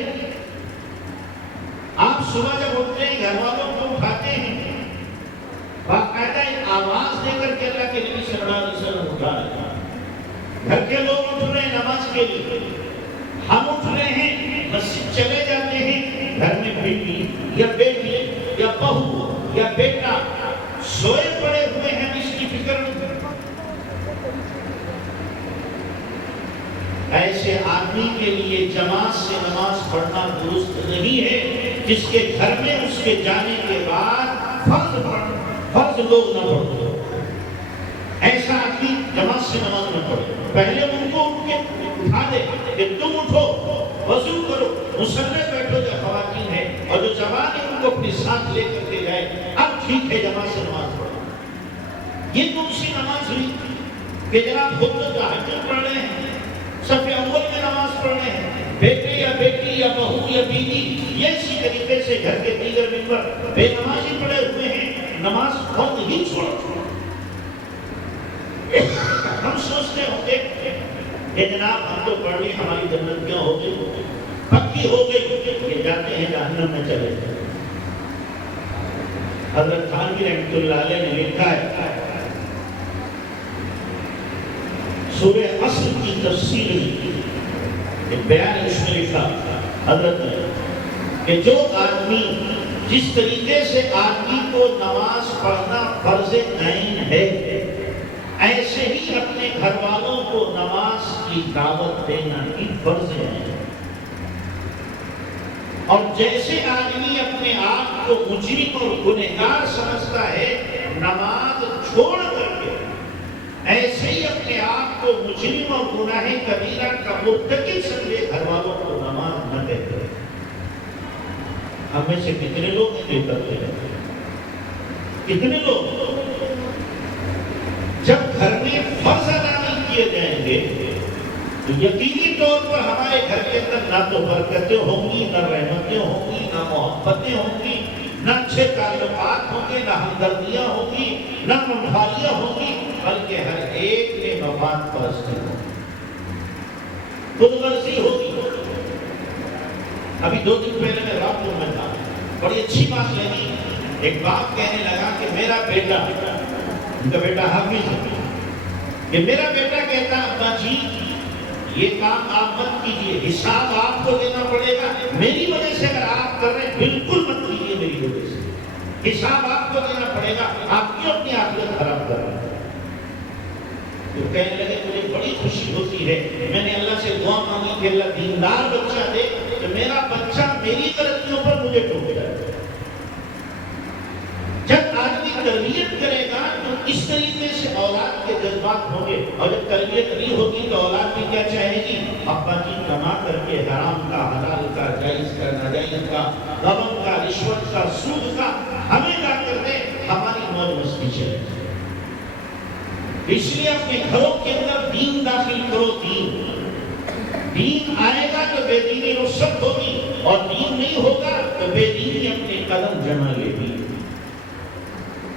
آپ صبح جب اٹھتے ہیں گھر والوں کو اٹھاتے ہیں، باقاعدہ ایک آواز دے کر کے اللہ کے نبی صلی اللہ علیہ وسلم اٹھا رہے ہیں. گھر کے لوگ اٹھ رہے ہیں نماز کے لیے، ہم اٹھ رہے ہیں مسجد چلے جاتے ہیں. گھر میں بیٹی یا بیٹی یا بہو یا بیٹا سوئے پڑے ہوئے ہیں، اس کی فکر نہیں. ایسے آدمی کے لیے جماعت سے نماز پڑھنا درست نہیں ہے جس کے گھر میں اس کے جانے کے بعد فرض لوگ نہ پڑھتے. ایسا آدمی جماعت سے نماز نہ پڑھے. پہلے ان کو اٹھ کے اٹھا دے کہ تم اٹھو، وضو کرو، مصلی بیٹھو جو خواتین ہے، اور جو جوان ہے ان کو اپنے ساتھ لے کر کے جائے. اب ٹھیک ہے جماعت سے نماز پڑھو. یہ کون سی نماز ہوئی کہ جناب خود تو تہجد پڑھ رہے ہیں، صف اول میں نماز پڑھ رہے ہیں، بیٹے یا بیٹی یا بہو یا بیوی یہ اسی طریقے سے گھر کے دیگر ممبر بے نمازی پڑے ہوئے ہیں، نماز بہت ہی چھوڑ. ہم سوچتے ہوں گے کہ جناب ہم تو پڑھ لی، ہماری جنت کیوں ہو گئی، پکی ہو گئی. یہ جاتے ہیں جہنم میں چلے جائیں. حضرت تھانوی رحمۃ اللہ علیہ نے لکھا ہے سورہ عصر کی تفسیر میں ایک بیان اس میں لکھا حضرت نے کہ جو آدمی جس طریقے سے آدمی کو نماز پڑھنا فرض عین ہے، ایسے ہی اپنے گھر والوں کو نماز کی دعوت دینا ہی فرض ہے. اور جیسے آدمی اپنے آپ کو مجرم اور گنہگار سمجھتا ہے نماز چھوڑ کر کے، ایسے ہی اپنے آپ کو مجرم اور گناہ کبیرہ کا مرتکب سمجھے گھر والوں کو نماز نہ کہتے. ہم میں سے کتنے لوگ ہیں جو کرتے ہیں؟ کتنے لوگ؟ جب گھر میں فرض ادا نہیں کیے جائیں گے تو یقینی طور پر ہمارے گھر کے اندر نہ تو برکتیں ہوں گی، نہ رحمتیں ہوں گی، نہ محبتیں ہوں گی، نہ اچھے تعلقات ہوں گے، نہ ہمدردیاں ہوں گی، نہ منفعلیاں ہوں گی، بلکہ ہر ایک میں مفاد پرستی ہوگی، خود غرضی ہوگی. ابھی 2 دن پہلے میں رامپور میں تھا، بڑی اچھی بات لگی. ایک باپ کہنے لگا کہ میرا بیٹا، ان کا بیٹا حافظ ہے، کہ میرا بیٹا کہتا ابا جی یہ کام آپ مت کیجئے، حساب آپ کو دینا پڑے گا، میری وجہ سے اگر آپ کر رہے ہیں بالکل مت کیجئے، میری وجہ سے حساب آپ کو دینا پڑے گا، آپ کیوں اپنی آخرت خراب کر رہے ہیں. تو کہنے لگے مجھے بڑی خوشی ہوتی ہے، میں نے اللہ سے دعا مانگی کہ اللہ دیندار بچہ دے کہ میرا بچہ میری غلطیوں پر مجھے ٹوک جائے. جب آدمی تربیت کرے گا تو اس طریقے سے اولاد کے جذبات ہوں گے، اور جب تربیت نہیں ہوگی تو اولاد بھی کیا چاہے گی؟ ابا جی کما کر کے حرام کا، حلال کا، جائز کا، ناجائز کا، غبن رشوت کا، سود کا ہمیں لا کر دے، ہماری موج مستی چلے. اس لیے اپنے گھروں کے اندر دین داخل کرو. دین آئے گا تو بے دینی رخصت ہوگی، اور دین نہیں ہوگا تو بے دینی اپنے قدم جما لے گی.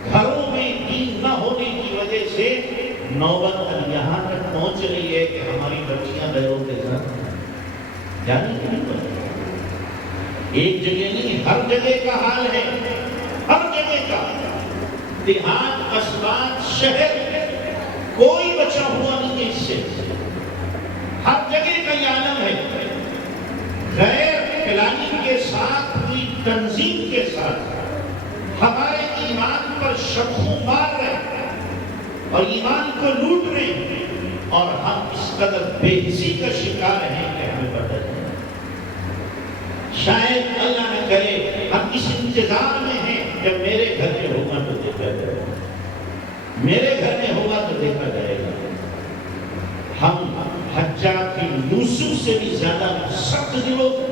گھروں میں دین نہ ہونے کی وجہ سے نوبت یہاں تک پہنچ رہی ہے کہ ہماری بچیاں بیروں کے ساتھ جانے کی نہیں پڑتی. ایک جگہ نہیں، ہر جگہ کا حال ہے، ہر جگہ کا. دیہات، قصبات، شہر، کوئی بچا ہوا نہیں ہے اس سے. ہر جگہ کا یہ عالم ہے. غیر پلاننگ کے ساتھ، پوری تنظیم کے ساتھ ہمارے ایمان پر شبخوں مار رہے ہیں اور ایمان کو لوٹ رہے ہیں، اور ہم اس قدر بے حسی کا شکار ہیں کہ ہمیں پتہ نہیں. شاید اللہ نہ کرے ہم اس انتظار میں ہیں جب میرے گھر میں ہوگا تو دیکھا جائے گا، میرے گھر میں ہوگا تو دیکھا جائے گا. ہم حجاج بن یوسف سے بھی زیادہ سخت دلوں.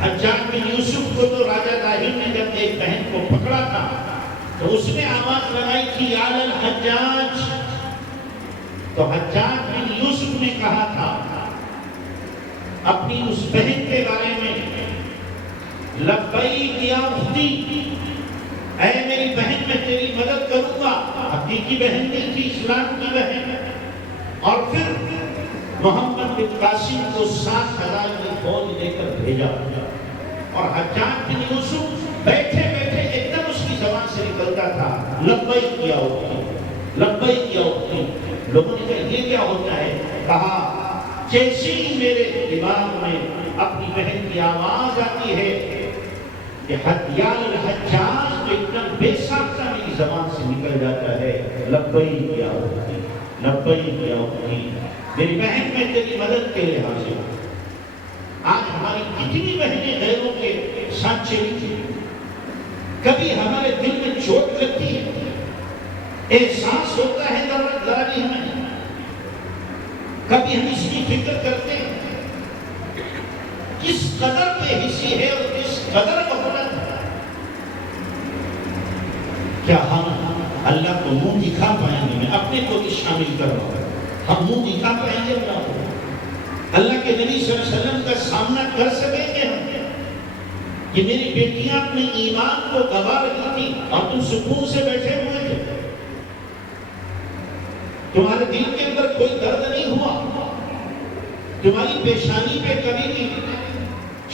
حجاج بن یوسف کو تو راجہ طاہر نے جب ایک بہن کو پکڑا تھا تو اس نے آواز لگائی تھی یا الحجاج. تو حجاج بن یوسف نے کہا تھا اپنی اس بہن کے بارے میں، لبیک یا اختی، اے میری بہن میں تیری مدد کروں گا. حقیقی بہن نہیں تھی، اسلام کی بہن. اور پھر محمد بن قاسم کو 7,000 کی فوج دے کر بھیجا، اور حجاج بن یوسف بیٹھے بیٹھے ایک دم اس کی زبان سے نکلتا تھا لبیک یا اختی، لبیک یا اختی. لوگوں نے کہا یہ کیا ہوتا ہے؟ کہا جیسے ہی میرے دماغ میں اپنی بہن کی آواز آتی ہے کہ حدیال الحجاج تو ایک دم بے ساختہ میری زبان سے نکل جاتا ہے لبیک یا اختی، لبیک یا اختی، میری بہن میں تیری مدد کے لیے حاضر ہوں. آج ہماری کتنی بہنیں غیروں کے ساتھ چلی تھی. کبھی ہمارے دل میں چوٹ لگتی ہے، احساس ہوتا ہے ذرا بھی ہمیں. کبھی ہم اس کی فکر کرتے ہیں کس قدر بے حسی ہے اور کس قدر غفلت ہے. کیا ہم اللہ کو منہ دکھا پائیں گے؟ میں اپنے کو بھی شامل کر رہا ہوں. ہم منہ دکھا پائیں گے اللہ کو؟ اللہ کے نبی صلی اللہ علیہ وسلم کا سامنا کر سکیں گے ہم کہ میری بیٹیاں اپنے ایمان کو گوا رہی تھی اور تم سکون سے بیٹھے ہوئے تھے؟ تمہارے دل کے اندر کوئی درد نہیں ہوا؟ تمہاری پیشانی پہ کبھی بھی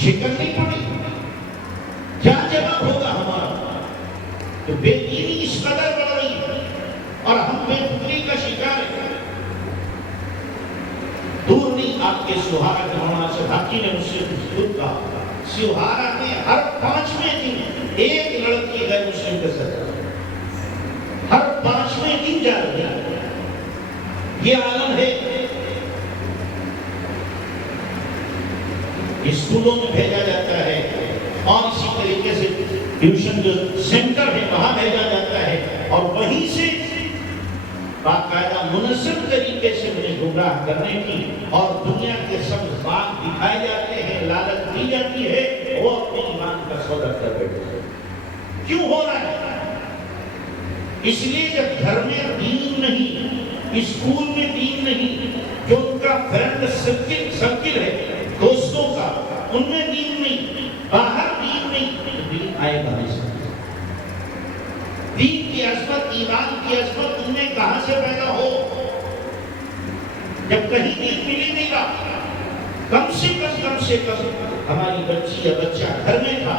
شکن نہیں پڑی؟ کیا جواب ہوگا ہمارا؟ تو بے دینی اس قدر بڑھ رہی ہے اور ہم بے فکری کا شکار ہیں. دور نہیں آپ کے سہارا کے مولانا صداقی نے مجھ سے خود کہا، سہارا میں ہر 5ویں دن ایک لڑکی غیر مسلم کے ساتھ، ہر 5ویں دن جا رہی ہے. یہ عالم ہے. اسکولوں میں بھیجا جاتا ہے اور اسی طریقے سے ٹیوشن جو سینٹر ہے وہاں بھیجا جاتا ہے، اور وہیں سے باقاعدہ منظم طریقے سے انہیں گمراہ کرنے کی اور دنیا کے سب باغ دکھائے جاتے ہیں، لالچ دی جاتی ہے، وہ اپنے ایمان کا سودا کر بیٹھتے ہیں. کیوں ہو رہا ہے؟ اس لیے جب گھر میں دین نہیں، اسکول میں دین نہیں، جو ان کا فرینڈ سرکل ہے دوستوں کا، ان میں دین نہیں، باہر دین نہیں، تو دین آئے گا نہیں. دین کی عظمت، ایمان کی عظمت ان میں کہاں سے پیدا ہو جب کہیں دین ملی نہیں گا؟ کم سے کم ہماری بچی یا بچہ گھر میں تھا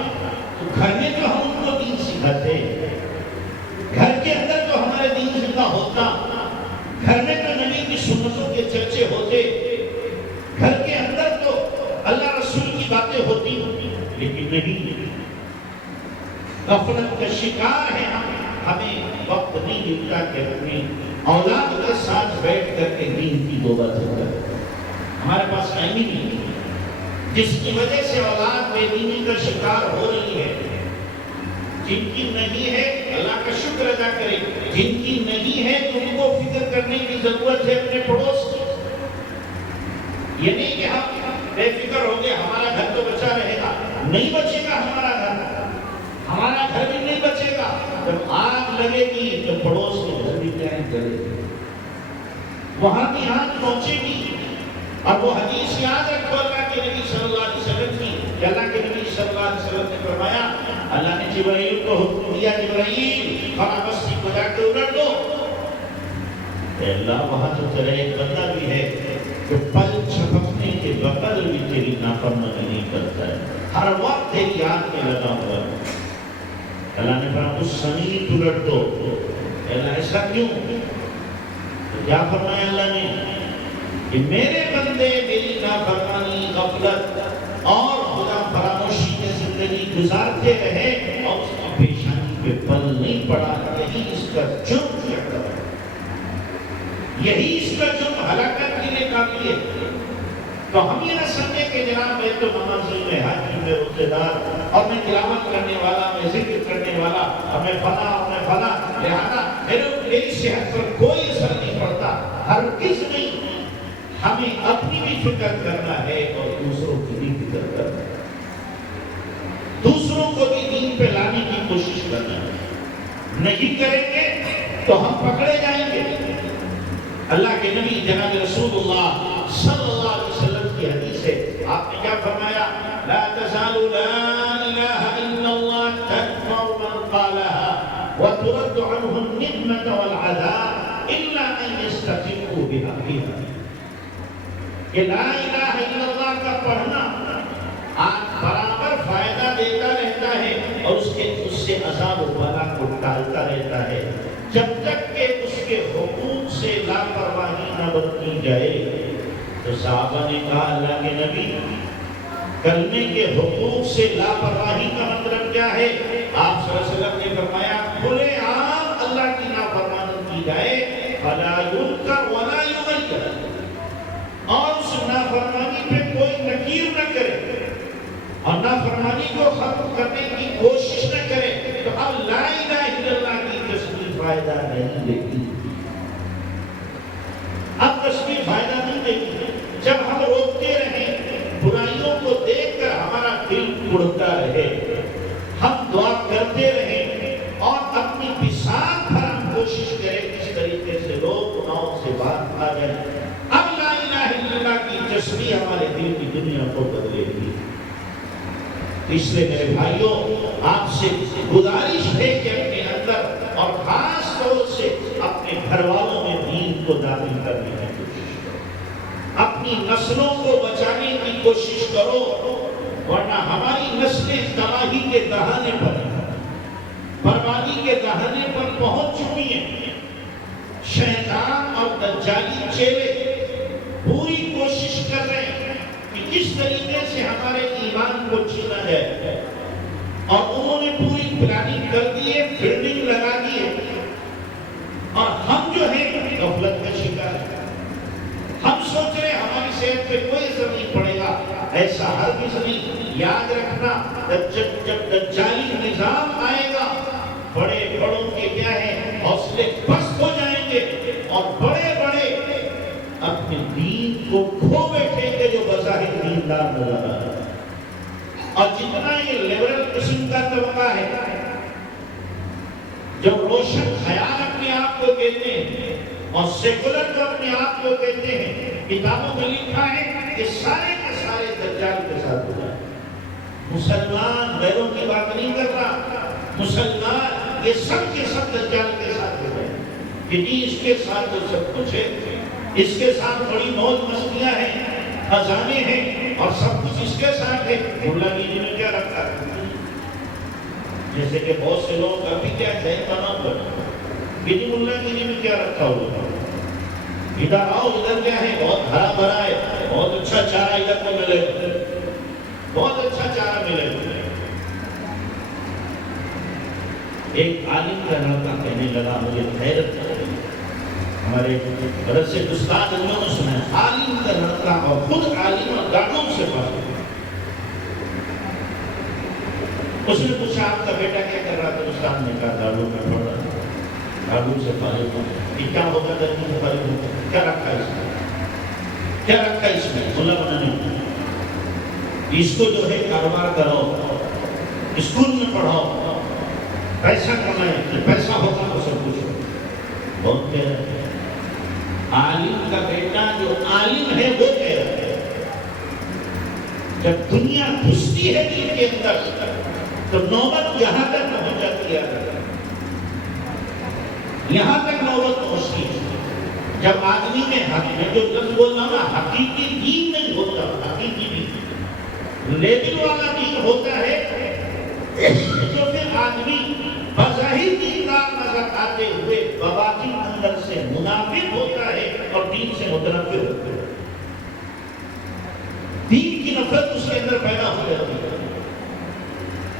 تو گھر میں تو ہم ان کو دین سکھاتے، گھر کے اندر تو ہمارے دین زندہ ہوتا، گھر میں تو نبی کی سنتوں کے چرچے ہوتے، گھر کے اندر تو اللہ رسول کی باتیں ہوتی. لیکن نہیں، غفلت کا شکار ہے ہم. ہمیں وقت نہیں ملتا کہ اپنی اولاد کے ساتھ بیٹھ کر کے دین کی دو باتیں کریں. ہمارے پاس ٹائم ہی نہیں، جس کی وجہ سے اولاد بے دینی کا شکار ہو رہی ہے. جن کی نہیں ہے اللہ کا شکر ادا کرے، جن کی نہیں ہے تو ان کو فکر کرنے کی ضرورت ہے اپنے پڑوس کی. یہ نہیں کہ ہم بے فکر ہو گئے ہمارا گھر تو بچا رہے گا. نہیں بچے گا ہمارا گھر بھی نہیں بچے گا. جب آگ لگے گی تو پڑوس کے گھر بھی کیا جلے گا, وہاں بھی آگ پہنچے گی. اور وہ حدیث یاد رکھو اللہ کے نبی صلی اللہ علیہ وسلم کی, کہ اللہ کے نبی صلی اللہ علیہ وسلم نے فرمایا, اللہ نے جبرائیل کو حکم دیا, جبرائیل فلاں بستی کو جا کے الٹ دو. اے اللہ, وہاں تو تیرا ایک بندہ بھی ہے جو پل چھپکنے کے بغیر بھی تیری نافرمانی نہیں کرتا ہے, ہر وقت تیری یاد میں لگا ہوا ہے. اللہ نے فرمایا اس سمیت الٹ دو. اللہ ایسا کیوں؟ تو کیا فرمایا اللہ نے کہ میرے بندے میری نافرمانی, غفلت اور خدا فراموشی کی زندگی گزارتے رہے اور اس کی پیشانی پہ پل نہیں پڑا. یہی اس کا جرم ہے, یہی اس کا جرم ہلاکت کے لیے کافی ہے. تو ہم یہ نہ سمجھے کہ جناب میں تو نمازی میں, حاجی میں, روزے دار, اور میں تلاوت کرنے والا, میں ذکر کرنے والا, اور میں فلاں, لہذا میری صحت پر کوئی اثر نہیں پڑتا. ہرگز نہیں. ہمیں اپنی بھی فکر کرنا ہے اور دوسروں کی بھی فکر کرنا ہے. دوسروں کو بھی دین پہ لانے کی کوشش کرنا ہے. نہیں کریں گے تو ہم پکڑے جائیں گے. اللہ کے نبی جناب رسول اللہ صلی اللہ علیہ وسلم کی حدیث ہے, آپ نے کیا فرمایا, لا تزال لا الہ الا اللہ تدفع من قالها وترد عنه النقمة والعذاب الا ان يستغفروا بحقها. کہ لا الہ الا اللہ کا پڑھنا برابر فائدہ دیتا رہتا ہے اور اس سے عذاب و بلا کو ٹالتا رہتا ہے جب تک کہ اس کے حقوق سے لاپرواہی نہ برتی جائے. تو صحابہ نے کہا, اللہ کے نبی, کلمے کے حقوق سے لاپرواہی کا مطلب کیا ہے؟ آپ صلی اللہ علیہ وسلم نے فرمایا, کھلے عام اللہ کی نافرمانی کی جائے, فلا ينکر ولا یغیر, اور اس نافرمانی پہ کوئی نکیر نہ کرے اور نافرمانی کو ختم کرنے کی کوشش نہ کرے. تو اب لا الہ الا اللہ کی تسبیح فائدہ نہیں دیتی. اب تسبیح فائدہ نہیں دیتی. جب ہم روکتے رہیں, برائیوں کو دیکھ کر ہمارا دل اڑتا رہے, ہم دعا کرتے رہیں اور اپنی بساط پر ہم کوشش کریں کس طریقے سے لوگ گناہوں سے باہر آ جائیں. اب لا الہ الا اللہ کی تسبیح ہمارے دل کی دنیا کو بدلے گی. اس لیے میرے بھائیوں, آپ سے گزارش ہے کہ اپنے اندر اور خاص طور سے اپنے گھر والوں میں دین کو داخل کرنے کی کوشش کرو. اپنی نسلوں کو بچانے کی کوشش کرو, ورنہ ہماری نسلیں تباہی کے دہانے پر, بربادی کے دہانے پر پہنچ چکی ہیں. شیطان اور دجالی چیلے پوری کوشش کر رہے ہیں کہ کس طریقے سے ہمارے ایمان کو چھینا جائے, اور انہوں نے پوری پلاننگ کر دی ہے, فلمنگ لگا دی ہے, اور ہم جو ہیں غفلت کا شکار ہیں. ہم سوچ رہے ہماری صحت پہ کوئی اثر نہیں پڑے گا. ایسا ہرگز نہیں. یاد رکھنا, جب دجالی نظام آئے گا, بڑے بڑوں کے کیا ہے حوصلے پست ہو جائیں گے, اور بڑے بڑے اپنے دین کو کھو بیٹھیں گے جو بظاہر دیندار نظر آ رہا ہے. اور جتنا یہ لیبرل قسم کا طبقہ ہے جو روشن خیال اپنے آپ کو کہتے ہیں اور سیکولر جو اپنے آپ کو کہتے ہیں, کتابوں میں لکھا ہے کہ سارے کے سارے دجال کے ساتھ ہو جائے. مسلمان غیروں کی بات نہیں کر رہا, مسلمان یہ سب کے سب دجال کے ساتھ ہو جائے کہ جی اس کے ساتھ تو سب کچھ ہے, اس کے ساتھ بڑی موج مستیاں ہیں, خزانے ہیں, اور سب کچھ اس کے ساتھ ہے. ملا گیری نے کیا رکھا, جیسے کہ بہت سے لوگ ابھی کیا ذہن بنا ہوا کہ جی ملا گیری میں کیا رکھا ہوا, ادھر آؤ, ادھر کیا ہے, بہت ہرا بھرا ہے, بہت اچھا چارہ ادھر کو ملے, بہت اچھا چارہ ملے. ایک عالم کا لڑکا کہنے لگا, مجھے حیرت ہے, ہمارے مدرسے استاد انہوں نے سنا ہے, عالم کا لڑکا اور خود عالم اور گاڑوں سے پڑھا. اس نے پوچھا, آپ کا بیٹا کیا کر رہا تھا؟ استاد نے کہا, گاڑوں میں پڑھ رہا تھا. گاڑوں سے فارغ ہوں. کیا ہوگا گرمی سے فارغ ہوں؟ کیا رکھا اس میں, کیا رکھا اس میں؟ ملا بنانے. اس کو جو ہے کاروبار کرو، اسکول میں پڑھاؤ، پیسہ کمائے، پیسہ ہوگا تو سب کچھ ہو۔ بہت کہہ رہے ہیں عالم کا بیٹا جو عالم ہے وہ کہہ رہا ہے جب دنیا گھستی ہے دل کے اندر تو نوبت یہاں تک پہنچ جاتی ہے، یہاں تک نوبت پہنچتی ہے جب آدمی میں جو لفظ بولنا نا حقیقی دین نہیں ہوتا، حقیقی دین لیبل والا دین ہوتا ہے جو پھر آدمی بظاہر دیندار نظر آتے ہوئے بباطن اندر سے منافق ہوتا ہے اور دین سے متنفر ہوتا ہے، دین کی نفرت اس کے اندر پیدا ہو جاتی ہے۔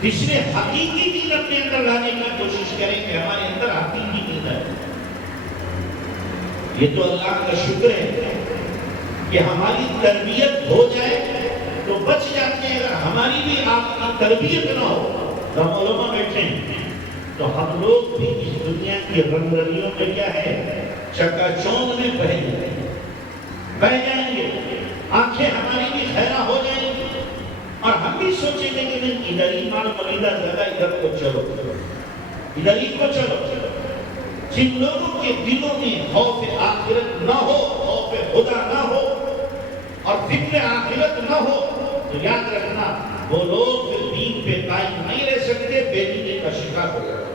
اس لیے حقیقی دین اپنے اندر لانے کی کوشش کریں کہ ہمارے اندر حقیقی دین ہے۔ یہ تو اللہ کا شکر ہے کہ ہماری تربیت ہو جائے تو بچ جاتے ہیں، اگر ہماری بھی آپ کی تربیت نہ ہو تو ہم علماء بیٹھے ہیں تو ہم لوگ بھی اس دنیا کی رنگ رلیوں میں کیا ہے چکا چوند میں بہ جائیں گے، آنکھیں ہماری بھی خیرہ ہو جائیں گی اور ہم بھی سوچیں گے کہ نہیں ادھر ایمان ملیدہ زیادہ ادھر کو چلو، ادھر ہی کو چلو۔ جن لوگوں کے دلوں میں خوف آخرت نہ ہو، خوف خدا نہ ہو اور فکر آخرت نہ ہو تو یاد رکھنا وہ لوگ پھر دین پہ قائم نہیں رہ سکتے، بے دینی کا شکار ہو جاتے۔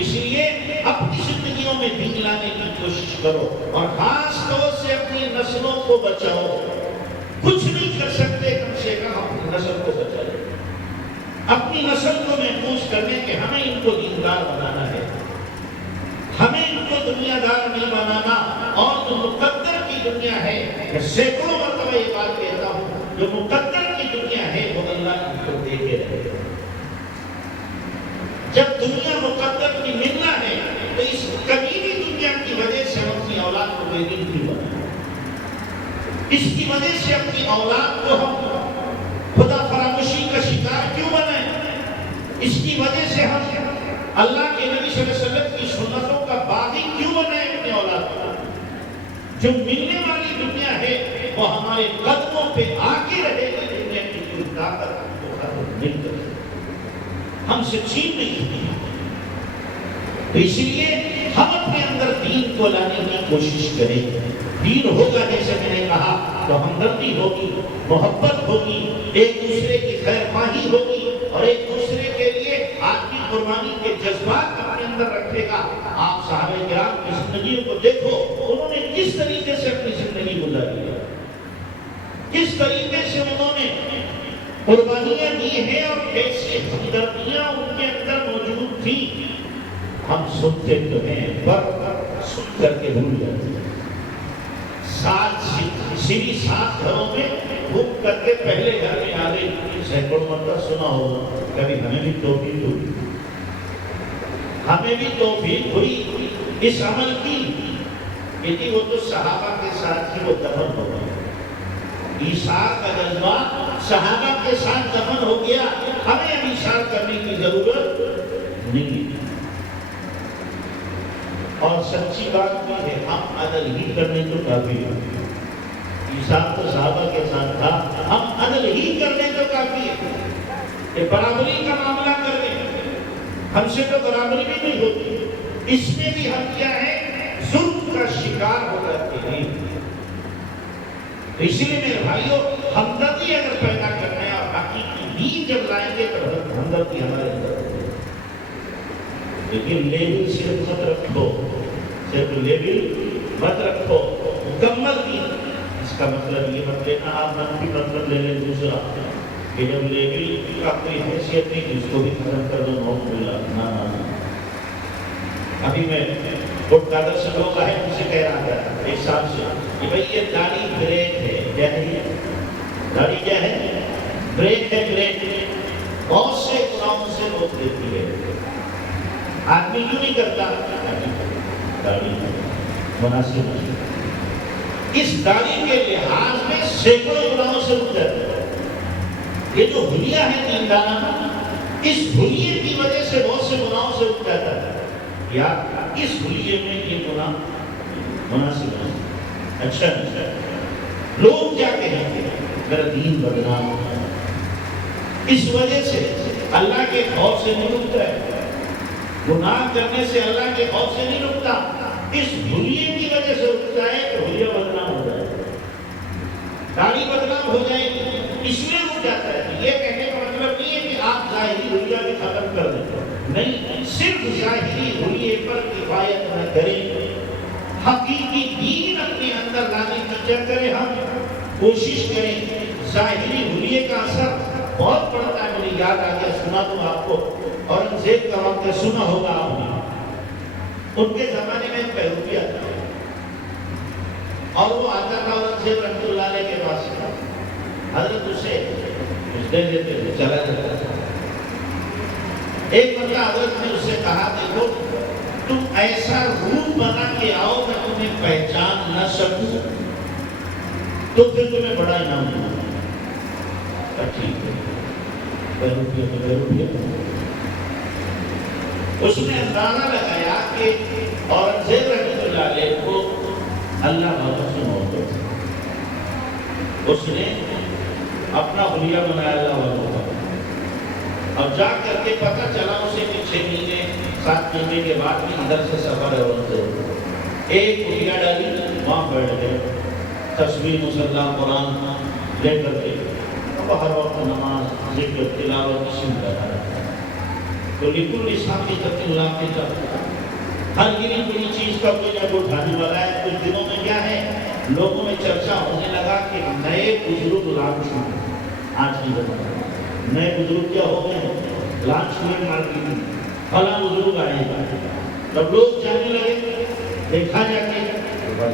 اس لیے اپنی زندگیوں میں دین لانے کی کوشش کرو اور خاص طور سے اپنی نسلوں کو بچاؤ۔ کچھ نہیں کر سکتے، کم سے کم اپنی نسل کو بچائیں، اپنی نسل کو محفوظ کرنے کے ہمیں ان کو دیندار بنانا ہے، ہمیں ان کو دنیا دار نہیں بنانا۔ اور جو مقدر کی دنیا ہے، میں سینکڑوں مرتبہ یہ بات کہتا ہوں، جو مقدر کی دنیا ہے وہ اللہ ان کو دیکھے رہے گا۔ جب دنیا مقدر کی ملنا ہے تو اس کمیلی دنیا کی وجہ سے ہم اپنی اولاد کو بے دین کیوں بنائیں، اس کی وجہ سے اپنی اولاد کو ہم خدا فراموشی کا شکار کیوں بنائیں، اس کی وجہ سے ہم اللہ کے نبی صلی اللہ علیہ وسلم کی سنتوں کا باغی کیوں بنائیں اپنی اولاد کو۔ جو ملنے والی دنیا ہے وہ ہمارے قدموں پہ آگے رہے گی، دنیا کی کوئی طاقت ہم کو ختم نہیں کر سکتی، ہم سے چھین نہیں سکتی۔ تو اس لیے ہم اپنے اندر دین کو لانے کی کوشش کریں۔ دین ہوگا جیسے میں نے کہا تو ہمدردی ہوگی، محبت ہوگی، ایک دوسرے کی خیر خواہی ہوگی اور ایک دوسرے کے لیے آدمی قربانی کے جذبات اپنے اندر رکھے گا۔ آپ صحابہ کرام کی زندگیوں کو دیکھو، انہوں نے کس طریقے سے اپنی زندگی گزاری ہے، کس طریقے سے انہوں نے قربانیاں دی ہیں اور کیسے ہمدردیاں ان کے اندر موجود تھیں۔ ہم سنتے تو ہیں پر سن کر کے بھول جاتے ہیں۔ سات گھروں میں بھوک کر کے پہلے گھر میں آ گئی، سینکڑوں مرتبہ سنا ہوگا، کبھی ہمیں بھی توفیق ہوئی، ہمیں بھی توفیق ہوئی اس عمل کی، لیکن وہ تو صحابہ کے ساتھ ہی وہ دفن ہو گیا۔ ایثار کا جذبہ صحابہ کے ساتھ دفن ہو گیا، ہمیں اب ایثار کرنے کی ضرورت نہیں۔ اور سچی بات بھی ہے، ہم عدل ہی کرنے تو کافی ہے۔ ایثار تو صحابہ کے ساتھ تھا، ہم عدل ہی کرنے تو کافی ہے کہ برابری کا معاملہ کر لیں، ہم سے تو برابری بھی نہیں ہوتی، اس میں بھی ہم کیا ہے ظلم کا شکار ہو جاتے ہیں۔ اس لیے میرے بھائیوں، ہمدردی اگر پیدا کرنا ہے اور حقیقی دین جب لائیں گے تو ہمدردی ہمارے اندر ہوگی۔ لیکن لیبل صرف مت رکھو، صرف لیبل مت رکھو، مکمل دین۔ اس کا مطلب یہ مت لینا آپ منفی مطلب لے لیں دوسرا کہ جب لیبل کا کوئی حیثیت نہیں اس کو بھی ختم کر دو، نوٹ ملا نہ۔ ابھی میں کوٹ قادر سے لوگ آئے ان سے کہہ رہا تھا ایک سال سے کہ بھئی یہ داڑھی بریک ہے، کیا ہے یہ داڑھی کیا ہے؟ بریک ہے، بریک۔ بہت سے گناہوں سے روک دیتی ہے، آدمی کیوں نہیں کرتا؟ داڑھی مناسب نہیں، اس داڑھی کے لحاظ میں سینکڑوں گناہوں سے رک جاتا ہے۔ یہ جو حلیہ ہے دیندارانہ، اس حلیے کی وجہ سے بہت سے گناہوں سے رک جاتا ہے، یا اس حلیے میں یہ گناہ مناسب نہیں۔ اچھا لوگ کیا کہیں گے؟ میرا دین بدنام ہو جائے۔ اس وجہ سے اللہ کے خوف سے نہیں رکتا ہے، گناہ کرنے سے اللہ کے خوف سے نہیں رکتا، اس حلیے کی وجہ سے رکتا ہے کہ حلیہ بدنام ہو جائے، داڑھی بدنام ہو جائے گی، اس لیے رک جاتا ہے۔ یہ کہنے کا مطلب نہیں ہے کہ آپ ظاہری حلیہ بھی ختم کر دیں، نہیں، صرف ظاہری حلیے پر کفایت نہ کریں، حقیقی دین اپنے اندر لانے کی کیا کریں، ہم کوشش کریں۔ ظاہری حلیے کا اثر بہت پڑتا ہے، مجھے یاد آ گیا، سنا تو آپ کو اورنگزیب کا واقعہ سنا ہوگا آپ نے۔ ان کے زمانے میں ایک بہروپیہ تھا اور وہ آتا تھا اورنگزیب رحمۃ اللہ علیہ کے پاس، حضرت اسے کچھ دے دیتے تھے، چلا جاتا تھا۔ ایک مرتبہ حضرت نے اس سے کہا، دیکھو تم ایسا روپ بنا کے آؤ میں تمہیں پہچان نہ سکوں تو پھر تمہیں بڑا انعام دوں گا۔ ٹھیک ہے، اس نے اندازہ لگایا کہ اورنگزیب رحمۃ اللہ علیہ کو اللہ والوں سے محبت ہے، اس نے اپنا حلیہ بنایا اللہ والوں کا، اور جا کر کے پتہ چلا اسے کہ 6 مہینے 7 مہینے کے بعد بھی ادھر سے سفر ہے اورنگزیب، ایک حلیہ ڈالی، وہاں بیٹھ گئے، تصویر مصلی قرآن لے کر کے ہر وقت نماز ذکر تلاوت اسی میں لگا رہتا ہے۔ تو لکل اسلام کی ترتیب اللہ کے چاہتا ہر گری بڑی چیز کا کوئی نہ کوئی اٹھانے والا ہے۔ کچھ دنوں میں کیا ہے، لوگوں میں چرچا ہونے لگا کہ نئے بزرگ لانچ ہوئے، آج کی زمانے نئے بزرگ کیا ہو گئے، لانچ ہوئے مارکیٹ میں، فلاں بزرگ آئے گا۔ جب لوگ جانے لگے، دیکھا جا کے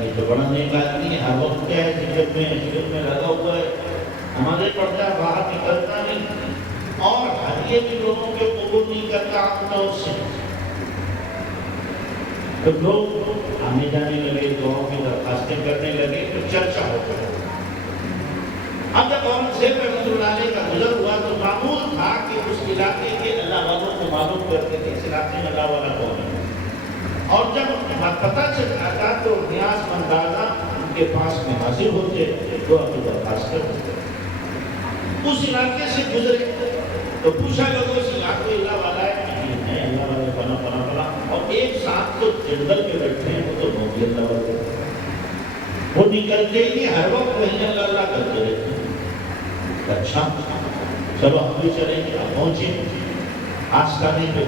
یہ تو بڑا نیک آدمی ہے، ہر وقت کیا ہے ذکر میں لگا ہوا ہے، ہمارے پڑھتا ہے، باہر نکلتا نہیں، اور ہر یہ بھی لوگوں کے قبول نہیں کرتا اپنا اس سے۔ جب لوگ آنے جانے لگے، دعاؤں کی درخواستیں کرنے لگے تو چرچا ہو گئی۔ اب جب اورنگزیب رحمۃ اللہ علیہ کا گزر ہوا تو معمول تھا کہ اس علاقے کے اللہ والوں کو معلوم کرتے تھے اس علاقے میں اللہ والا کون ہے، اور جب پتہ چلتا تھا تو نیاز مندانہ ان کے پاس میں حاضر ہوتے، دعا کی درخواست کرتے۔ اس علاقے سے گزرے تو پوچھا لوگوں سے علاقے اللہ والا ہے، اللہ والے بنا بنا بنا، اور ایک ساتھ تو جنگل میں بیٹھے ہیں، وہ تو نوبی اللہ والے، وہ نکلتے ہی ہر وقت وہیں اللہ اللہ کرتے رہتے ہیں۔ اچھا چلو ہم بھی چلیں گے، آپ پہنچے آستانے پہ،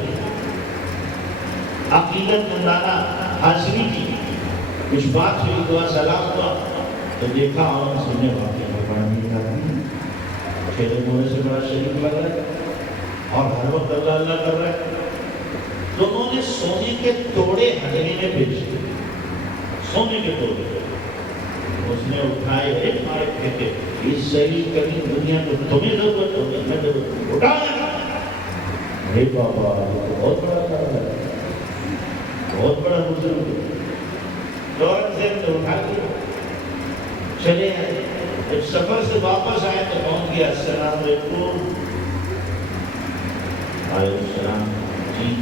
عقیدت مندانہ حاضری کی، کچھ بات ہوئی، دعا سلام ہوا تو دیکھا اور سننے واقعہ میں بڑا نہیں آدمی، کھیلے موڑے سے بڑا شریف لگ رہا ہے اور ہر وقت اللہ اللہ کر رہا ہے۔ تو انہوں نے سونے کے توڑے ہڈوی میں بھیجے، سونے کے توڑے اس نے اٹھائے، ایک مارے پھینکے، اس صحیح کبھی دنیا کو تمہیں ضرورت ہوگی، میں ضرورت اٹھایا، ارے بابا یہ تو بہت بڑا کام ہے، بہت بڑا بزرگ ہے۔ اورنگزیب نے اٹھا لیا، چلے آئے، جب سفر سے واپس آئے تو پہنچ گیا، السلام علیکم، علیکم السلام، جی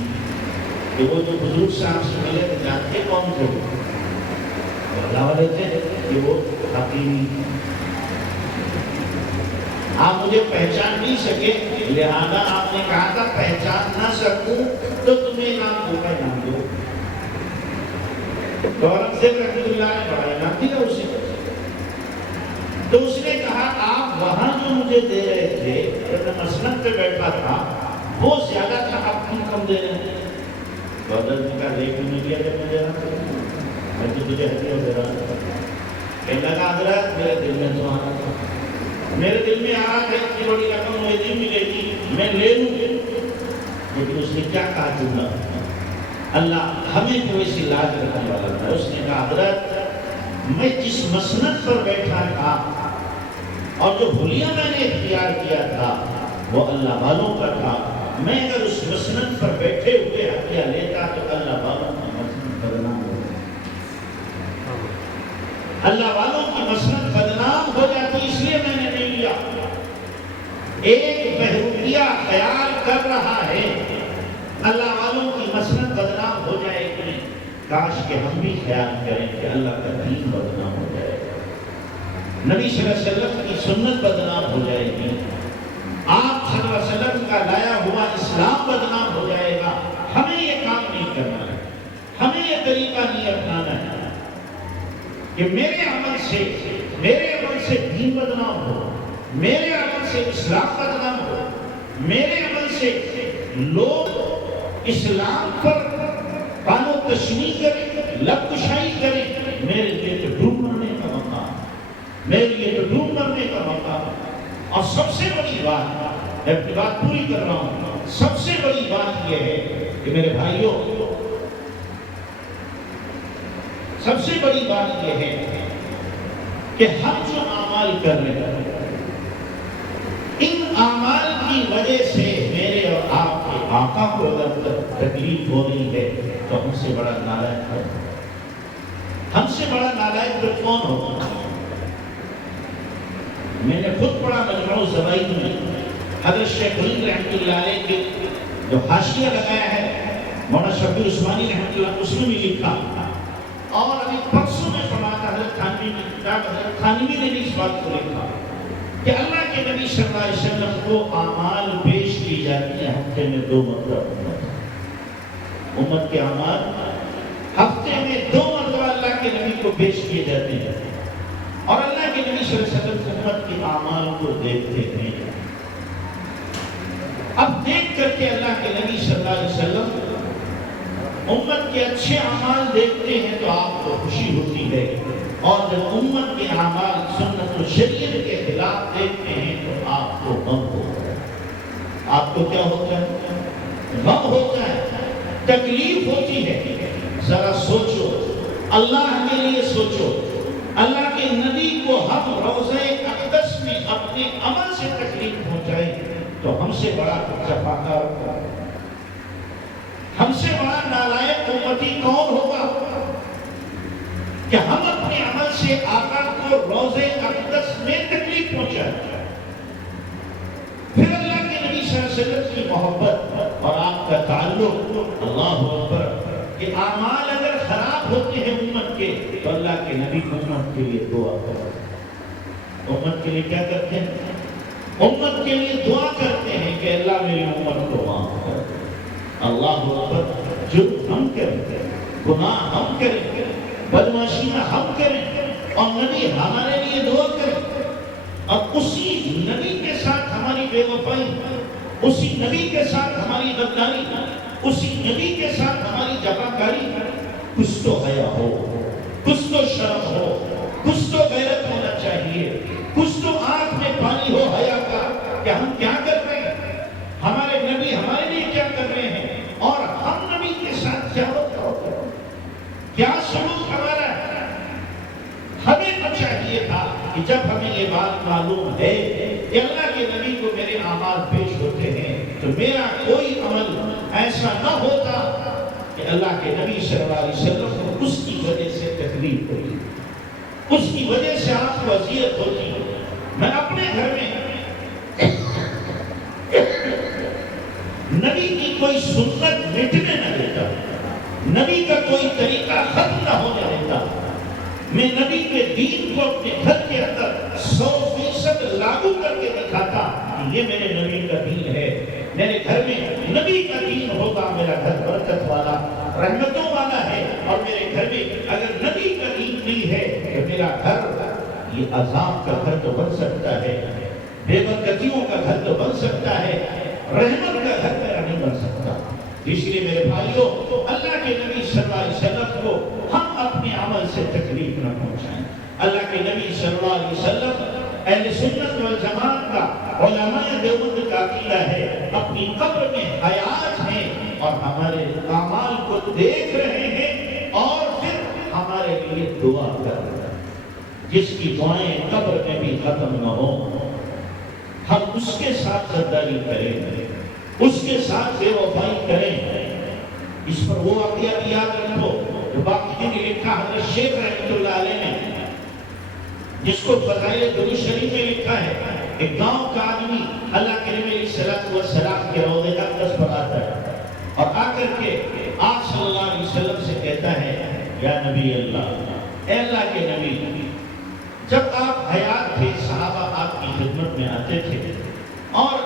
کہ وہ جو بزرگ صاحب سے ملے تھے جانتے کون تھے؟ اللہ والے تھے کہ وہ حکیمی، آپ مجھے پہچان نہیں سکے، لہذا آپ نے کہا تھا پہچان نہ سکوں تو تمہیں نام دو، میں نام دو۔ اورنگزیب رحمۃ اللہ نے بڑا انعام دیا اسے، تو اس نے کہا آپ وہاں جو مجھے دے رہے تھے جب میں مسند پہ بیٹھا تھا وہ زیادہ تھا، آپ کیوں کم دے رہے ہیں؟ تو حضرت کا دیکھ نہیں کیا جب میں دے رہا تھا، میں تو تجھے ہدیہ دے رہا تھا۔ کہنے لگا حضرت میرے دل میں تو آ رہا تھا، میرے دل میں آ رہا تھا اتنی بڑی رقم مجھے نہیں ملے گی، میں لے لوں، لیکن اس نے کیا کہا جملہ، اللہ ہمیں کوئی سی لاج رکھنے والا تھا، اس نے کہا حضرت میں جس مسند پر بیٹھا تھا اور جو حلیہ میں نے اختیار کیا تھا وہ اللہ والوں کا تھا، میں اگر اس مسند پر بیٹھے ہوئے حلیہ لیتا تو اللہ والوں کی مسند بدنام ہو جاتی، اللہ والوں کی مسند بدنام ہو جاتی، اس لیے میں نے نہیں لیا۔ ایک بہروپیہ خیال کر رہا ہے اللہ والوں کی مسند بدنام ہو جائے کہ نہیں، کاش کہ ہم بھی خیال کریں کہ اللہ کا دین بدنام ہو جائے۔ نبی صلی اللہ علیہ وسلم کی سنت بدنام ہو جائے گی، آپ صلی اللہ علیہ وسلم کا لایا ہوا اسلام بدنام ہو جائے گا۔ ہمیں یہ کام نہیں کرنا ہے، ہمیں یہ طریقہ نہیں اپنانا ہے کہ میرے عمل سے دین بدنام ہو، میرے عمل سے اسلام بدنام ہو، میرے عمل سے لوگ اسلام پر قانو تشنیع کریں، لب کشائی کریں۔ میرے لیے تو ڈوب مرنے کا موقع، میرے لیے تو ڈوب مرنے کا موقع۔ اور سب سے بڑی بات، میں اپنی بات پوری کر رہا ہوں، سب سے بڑی بات یہ ہے کہ میرے بھائیوں، سب سے بڑی بات یہ ہے کہ ہم جو اعمال کر رہے ہیں، ان اعمال کی وجہ سے میرے اور آپ کے آقا کو اگر تکلیف ہو رہی ہے تو ہم سے بڑا نالائق ہے، ہم سے بڑا نالائق تو کون ہوگا؟ میں نے خود پڑھا مجموع الزوائد میں حضرت شیخ الہند رحمۃ اللہ علیہ کے جو حاشیہ لگایا ہے مولانا شبیر عثمانی رحمۃ اللہ، اس میں بھی لکھا، اور ابھی پرسوں میں پڑھا تھا حضرت تھانوی کی کتاب، حضرت تھانوی نے بھی اس بات کو لکھا کہ اللہ کے نبی صلی اللہ علیہ وسلم کو اعمال پیش کی جاتی ہیں ہفتے میں 2 مرتبہ، امت کے اعمال ہفتے میں 2 مرتبہ اللہ کے نبی کو پیش کیے جاتے ہیں، اور اللہ کے نبی صلی اللہ علیہ وسلم امت کے اعمال کو دیکھتے ہیں۔ اب دیکھ کر کے اللہ کے نبی صلی اللہ علیہ وسلم امت کے اچھے اعمال دیکھتے ہیں تو آپ کو خوشی ہوتی ہے، اور جب امت کے اعمال سنت و شریعت کے خلاف دیکھتے ہیں تو آپ کو غم ہوتا ہے۔ آپ کو کیا ہوتا ہے؟ غم ہوتا ہے، تکلیف ہوتی ہے۔ ذرا سوچو، اللہ کے لیے سوچو، اللہ کے نبی کو ہم روضہ اقدس میں اپنے عمل سے تکلیف پہنچائیں تو ہم سے بڑا جفاکار ہوگا، ہم سے بڑا نالائق امتی کون ہوگا کہ ہم اپنے عمل سے آقا کو روضہ اقدس میں تکلیف پہنچائیں۔ پھر اللہ کے نبی صلی اللہ علیہ وسلم کی محبت اور آپ کا تعلق، اللہ اکبر، کہ اعمال اگر خراب ہوتے ہیں امت کے تو اللہ کے نبی امت کے لیے دعا کرتے ہیں۔ امت کے لیے کیا کرتے ہیں؟ امت کے لیے دعا کرتے ہیں کہ اللہ میری امت کو معاف کر دے۔ اللہ اکبر، جرم ہم کریں، گناہ ہم کریں، بدمعاشیاں ہم کریں، اور نبی ہمارے لیے دعا کریں، اور اسی نبی کے ساتھ ہماری بے وفائی، اسی نبی کے ساتھ ہماری غداری، اسی نبی کے ساتھ ہماری جفاکاری، کچھ تو حیا ہو، کچھ تو شرم ہو، کچھ تو غیرت ہونا چاہیے، کچھ تو آنکھ میں پانی ہو حیا کا کہ ہم کیا کر رہے ہیں، ہمارے نبی ہمارے لیے کیا کر رہے ہیں، اور ہم نبی کے ساتھ کیا ہوتا ہے، کیا سلوک ہمارا ہے۔ ہمیں تو چاہیے تھا کہ جب ہمیں یہ بات معلوم ہے کہ اللہ کے نبی کو میرے اعمال پیش ہوتے ہیں تو میرا کوئی عمل ایسا نہ ہوتا کہ اللہ کے نبی صلی اللہ علیہ وسلم کو اس کی وجہ سے تکلیف ہوئی، اس کی وجہ سے آپ کو اذیت ہوتی۔ میں اپنے گھر میں نبی کی کوئی سنت مٹنے نہ دیتا، نبی کا کوئی طریقہ ختم نہ ہونے دیتا، میں نبی کے دین کو اپنے گھر کے اندر 100% لاگو کر کے دکھاتا کہ یہ میرے نبی کا دین ہے، میرے گھر میں نبی کا دین ہوگا، میرا گھر برکت والا رحمتوں والا ہے، اور میرے گھر میں اگر نبی کا دین نہیں ہے تو میرا گھر یہ عذاب کا گھر تو بن سکتا ہے، بے برکتیوں کا گھر تو بن سکتا ہے، رحمت کا گھر میرا نہیں بن سکتا۔ اس لیے میرے بھائیوں، اللہ کے نبی صلی اللہ علیہ وسلم کو ہم اپنے عمل سے تکلیف نہ پہنچائیں۔ اللہ کے نبی صلی اللہ علیہ وسلم اہل سنت والجماعت کا، علماء دیوبند کا عقیدہ ہے، اپنی قبر میں حیات ہیں اور ہمارے اعمال کو دیکھ رہے ہیں اور پھر ہمارے لیے دعا کر رہے ہیں۔ جس کی دعائیں قبر میں بھی ختم نہ ہو، ہم اس کے ساتھ غداری کریں، اس کے ساتھ بے وفائی کریں۔ اس پر وہ واقعہ بھی یاد رکھو جو باقی نے لکھا حضرت شیخ رحمۃ اللہ علیہ نے، جس کو فضائل درود شریف میں لکھا ہے۔ ایک گاؤں کا آدمی اللہ کے نبی علیہ الصلوۃ والسلام کے روضہ اقدس پر آتا ہے اور آ کر کے آپ صلی اللہ علیہ وسلم سے کہتا ہے، یا نبی اللہ، اے اللہ کے نبی، جب آپ حیات تھے صحابہ آپ کی خدمت میں آتے تھے اور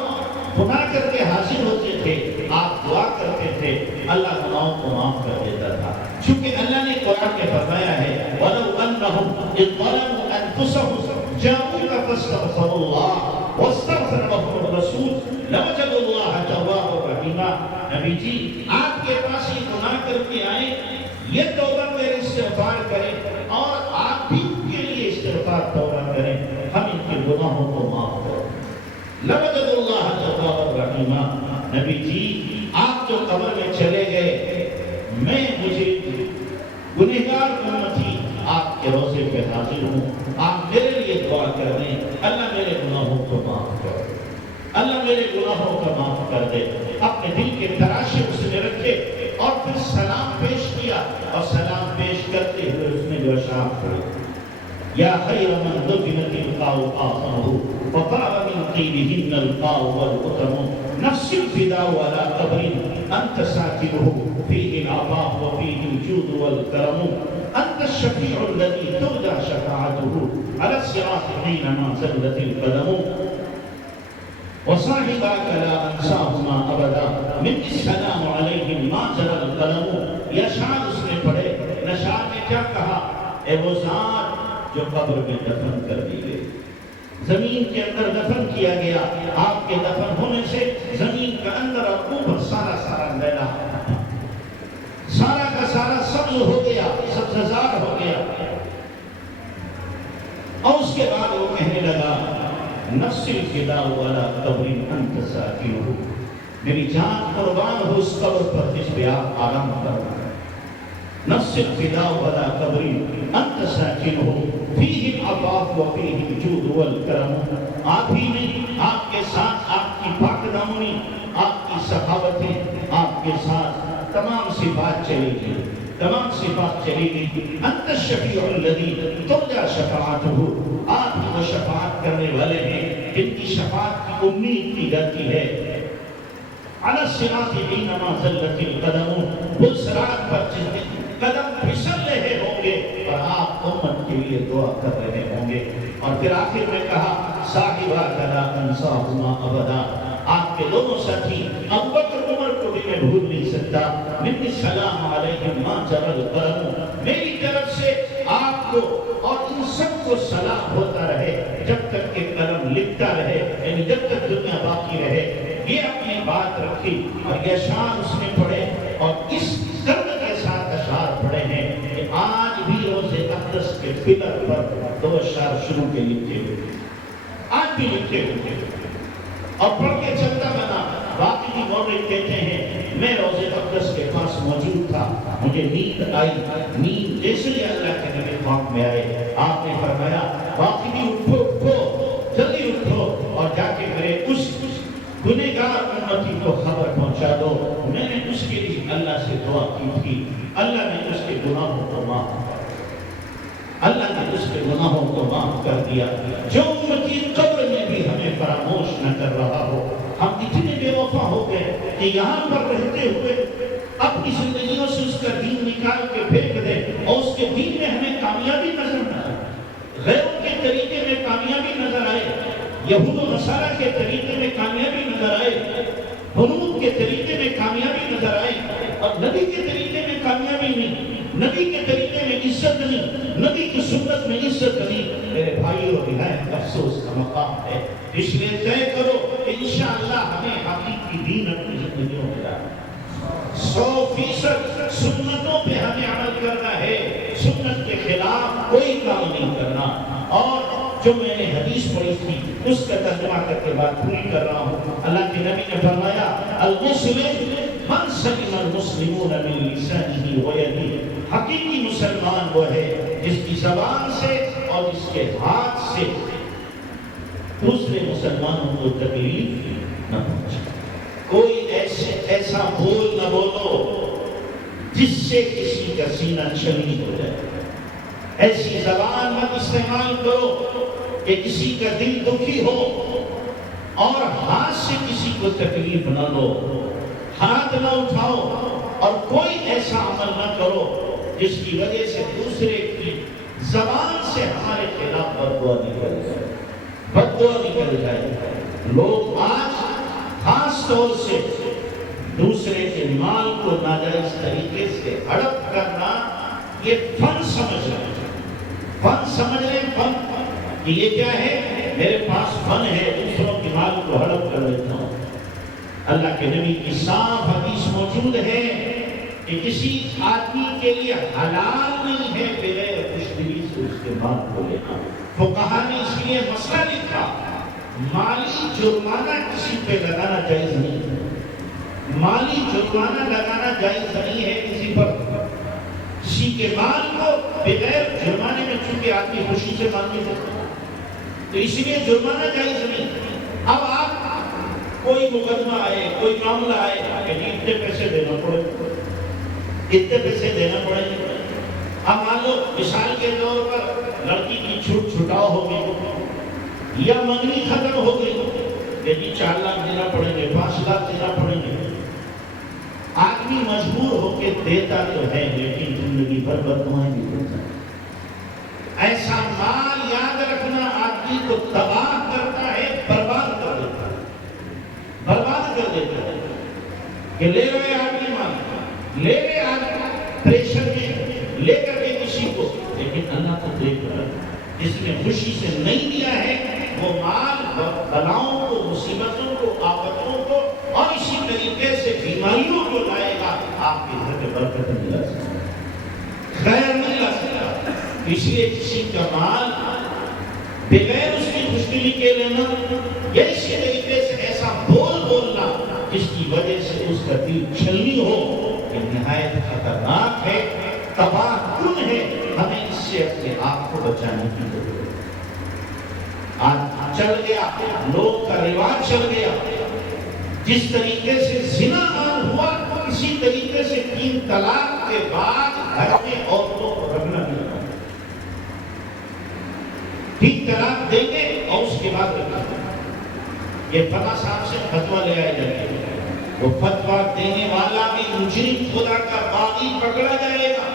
گناہ کر کے حاضر ہوتے تھے، آپ دعا کرتے تھے، اللہ گناہوں کو معاف کر دیتا تھا، چونکہ اللہ نے قرآن میں فرمایا ہے وَلَوْ أَنَّهُمْ إِذْ ظَلَمُوا أَنفُسَهُمْ جَاءُوكَ فَاسْتَغْفَرُوا اللَّهَ وَاسْتَغْفَرَ لَهُمُ الرَّسُولُ لَوَجَدُوا اللَّهَ تَوَّابًا رَحِيمًا۔ نبی جی آپ کے پاس یہ گناہ کر کے آئیں، یہ توبہ کریں، استغفار کریں، اور آپ بھی ان کے لیے استغفار توبہ کریں، ہم ان کے گناہوں کو معاف کریں، لَوَجَدُوا اللَّهَ تَوَّابًا رَحِيمًا۔ نبی جی آپ جو قبر میں چلے گئے، مجھے گنہگار امتی آپ کے روضے پہ حاضر ہوں، آپ میرے لیے دعا کر دیں، اللہ میرے گناہوں کو معاف کر دے، اللہ میرے گناہوں کو معاف کر دے۔ اپنے دل کے تراشے اس نے رکھے اور پھر سلام پیش کیا، اور سلام پیش کرتے ہوئے اس نے جو اشعار پڑھے، یا خیر من دفنت القاء آخره وطاب من طيبهن القاء والأتم نفس الفداء على قبر أنت ساكنه فيه العطاء وفيه الجود والكرم أنت الشفيع الذي ترجى شفاعته على الصراط حينما زلت القدم وصاحباك لا أنساهما أبدا مني السلام عليهم ما جرى القلم۔ یہ اشعار اس نے پڑھے، نشار نے کیا کہا؟ اے وہ ذات جو قبر میں دفن کر دی گئی، زمین کے اندر دفن کیا گیا، آپ کے دفن ہونے سے زمین کا اندر اور اوپر سارا میلا، سارا کا سارا سبز ہو گیا، سبززار ہو گیا، اور اس کے بعد وہ کہنے لگا نفس الفداء علی قبر انت ساکنہ، میری جان قربان ہو اس قبر پر جس پہ آپ آرام کرنا، نفس الفداء علی قبر انت ساکنہ فیہ العفاف وفیہ الجود والکرم۔ آپ ہی نے، آپ کے ساتھ آپ کی پاک دامنی، آپ کی سخاوتیں، آپ کے ساتھ تمام صفات چلی گئی، تمام صفات چلی گئی۔ انت الشفیع الذی ترجى شفاعته، آپ ہی وہ شفاعت کرنے والے ہیں جن کی شفاعت کی امید کی جاتی ہے۔ علی الصراط حینما زلت القدم، وہ صراط پر جس دن قدم پھسل رہے ہوں گے اور آپ امت کے لیے دعا کر رہے ہوں گے۔ اور پھر آخر میں کہا صاحباک لا انساہما ابدا، آپ کے دونوں ساتھی ابو بکر عمر کو بھی میں بھول نہیں سکتا، منی السلام علیہم ما جرى القلم، میری طرف سے آپ کو اور ان سب کو سلام ہوتا رہے جب تک کہ قلم لکھتا رہے، یعنی جب تک دنیا باقی رہے۔ یہ اپنی بات رکھی اور یہ اشعار اس نے پڑھے، اور اس درد کے ساتھ اشعار پڑھے ہیں کہ آج بھی روز اقدس کے پلر پر دو اشعار شروع کے لکھے ہوئے، آج بھی لکھے ہوئے، اور پڑھ کے چلتا بنا۔ باقی بھی مورد کہتے ہیں میں روز اقدس کے پاس موجود تھا، مجھے نیند آئی، نیند جیسے ہی اللہ کے نبی خواب میں آئے، آپ نے فرمایا باقی بھی اٹھو اٹھو جلدی اٹھو اور جا کے میرے اس گنہگار امتی کو خبر پہنچا دو، میں نے اس کے لیے اللہ سے دعا کی تھی، اللہ نے اس کے گناہوں کو معاف کر، اللہ نے اس کے گناہوں کو معاف کر دیا۔ جو امتی قبر میں بھی ہمیں فراموش نہ کر رہا ہو، ہم اتنے بے وفا ہو گئے کہ یہاں پر رہتے ہوئے اپنی زندگیوں سے اس کا دین نکال کے پھینک دے، اور اس کے دین میں ہمیں کامیابی نظر نہ آئے، غیروں کے طریقے میں کامیابی نظر آئے، یہود و نصارہ کے طریقے میں کامیابی نظر آئے، حنود کے طریقے میں کامیابی نظر آئے، اور نبی کے طریقے میں کامیابی نہیں، نبی کے طریقے میں عزت نہیں، نبی کی سنت میں عزت نہیں۔ میرے بھائیوں اور نہایت افسوس کا مقام ہے، اس لیے طے کرو کہ انشاءاللہ ہمیں حقیقی دین اپنی زندگیوں میں لانا، 100% سنتوں پہ ہمیں عمل کرنا ہے، سنت کے خلاف کوئی کام نہیں کرنا۔ اور جو میں نے حدیث پڑھی تھی اس کا ترجمہ کر کے بات پوری کر رہا ہوں۔ اللہ کے نبی نے فرمایا المسلم من سلم المسلمون من لسانه ويده، حقیقی مسلمان وہ ہے جس کی زبان سے اور جس کے ہاتھ سے دوسرے مسلمانوں کو تکلیف نہ پہنچے۔ کوئی ایسا بول نہ بولو جس سے کسی کا سینہ شہید ہو جائے، ایسی زبان مت استعمال کرو کہ کسی کا دل دکھی ہو، اور ہاتھ سے کسی کو تکلیف نہ دو، ہاتھ نہ اٹھاؤ، اور کوئی ایسا عمل نہ کرو جس کی وجہ سے دوسرے کی زبان سے ہمارے خلاف بددعا نکل جائے، بددعا نکل جائے۔ لوگ آج خاص طور سے دوسرے کے مال کو ناجائز طریقے سے ہڑپ کرنا یہ فن سمجھ رہے ہیں، فن سمجھ رہے ہیں، فن کہ یہ کیا ہے، میرے پاس فن ہے، دوسروں کے مال کو ہڑپ کر لیتا ہوں۔ اللہ کے نبی کی صاف حدیث موجود ہے کہ کسی آدمی کے لیے حلال نہیں ہے بغیر خوشدلی سے اس کے مال کو لینا۔ فقہا نے اس لیے مسئلہ لکھا، مالی جرمانہ کسی پہ لگانا جائز نہیں ہے، مالی جرمانہ لگانا جائز نہیں ہے کسی پر، کسی کے مال کو بغیر جرمانے میں، چونکہ آدمی خوشی سے مال نہیں دیتا تو اس لیے جرمانہ جائز نہیں۔ اب آپ کوئی مقدمہ آئے، کوئی معاملہ آئے کہ اتنے پیسے دینا پڑے، اتنے پیسے دینا پڑے گے۔ اب مان لو مثال کے طور پر لڑکی کی چھٹاؤ ہو گئی یا منگنی ختم ہو گئی کہ جی 4 لاکھ دینا پڑیں گے، 5 لاکھ دینا پڑیں گے۔ آدمی مجبور ہو کے دیتا تو ہے لیکن زندگی بھر بددعائیں بھی دیتا ہے۔ ایسا مال یاد رکھنا آدمی کو تباہ کرتا ہے، برباد کر دیتا ہے، برباد کر دیتا ہے کہ لے رہے آدمی مال، لے رہے آدمی پریشر میں لے کر کے کسی کو، لیکن اللہ کو دیکھ رہا ہے جس نے خوشی سے نہیں دیا ہے وہ مال بلاؤں کو، مصیبتوں کو، آفتوں کو اور اسی طریقے سے بیماریوں کو لائے گا۔ آپ کے گھر میں برکت نہیں لا سکتا، خیر نہیں لا سکتا۔ اس لیے کسی کا مال بغیر اس کی خوشدلی کے لینا یا اسی طریقے سے ایسا بولنا جس کی وجہ سے اس کا دل چھلنی ہو، یہ نہایت خطرناک ہے، تباہ کن ہے۔ ہمیں اس سے اپنے آپ کو بچانے کی ضرورت ہے۔ آج چل گیا، لوگ کا رواج چل گیا، جس طریقے سے زنا عام ہوا اسی طریقے سے 3 طلاق کے بعد گھر میں عورتوں کو رکھنا نہیں ہوگا۔ 3 طلاق دیں گے اور اس کے بعد رکھنا ہوگا۔ یہ فقہ صاحب سے فتویٰ لے آئے جائیں گے، وہ فتویٰ دینے والا بھی مجرم خدا کا باغی پکڑا جائے گا،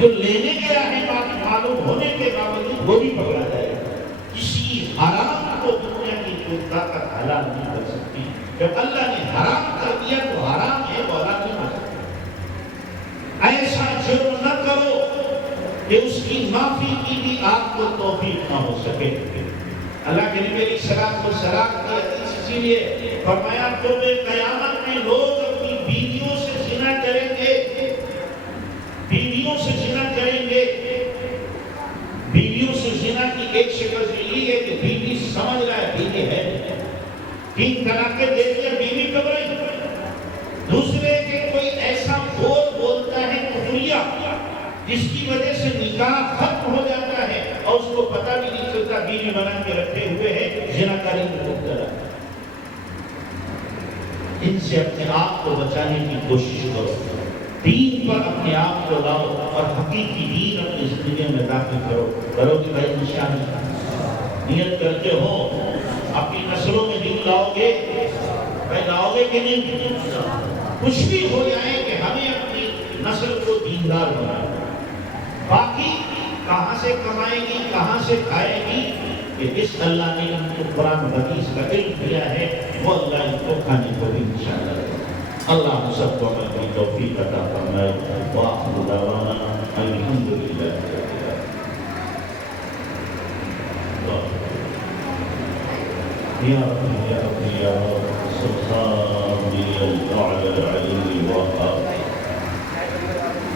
جو لینے گیا ہے معلوم ہونے کے باوجود وہ بھی پکڑا جائے گا۔ کسی حرام کو دنیا کی کوئی طاقت حلال نہیں کر سکتی، جب اللہ نے حرام کر دیا تو حرام ہے، وہ حلال نہیں کر سکتا۔ ایسا جرم نہ کرو کہ اس کی معافی کی بھی آپ کو توفیق نہ ہو سکے۔ اللہ کے نبی علیہ الصلوۃ والسلام کی حدیث اسی لیے فرمایا تو قیامت میں لوگ اپنی بیویوں سے زنا کریں گے، بیویوں سے زنا کریں گے۔ بیویوں سے زنا کی ایک شکل یہ ہے کہ بیوی سمجھ رہا ہے بیوی ہے، 3 طلاقیں دے دیا بیوی کب رہی۔ دوسرے کہ کوئی ایسا بولتا ہے کفریہ جس کی وجہ سے نکاح ختم ہو جاتا ہے اور اس کو پتہ بھی نہیں چلتا، بیوی بنا کے رکھے ہوئے ہے، زناکاری میں مبتلا ہے۔ ان سے اپنے آپ کو بچانے کی کوشش کرو، دین پر اپنے آپ کو لاؤ اور حقیقی دین اپنی زندگی میں داخل کرو کہ بھائی انشاءاللہ نیت کرتے ہو اپنی نسلوں میں دین لاؤ گے، بھائی لاؤ گے کہ نہیں؟ کچھ بھی ہو جائے کہ ہمیں اپنی نسل کو دیندار بنانا۔ باقی کہاں سے کمائے گی، کہاں سے کھائے گی، کہ جس اللہ نے ان کو قرآن حدیث کا علم دیا ہے وہ اللہ ان کو کھانے کو بھی انشاءاللہ۔ اللہ ہم سب کو عمل کی توفیق عطا فرمائے۔ وآخر دعوانا الحمدللہ رب العالمین۔ یا رب یا رب یا رب سبحان الاعلی العلی الوهاب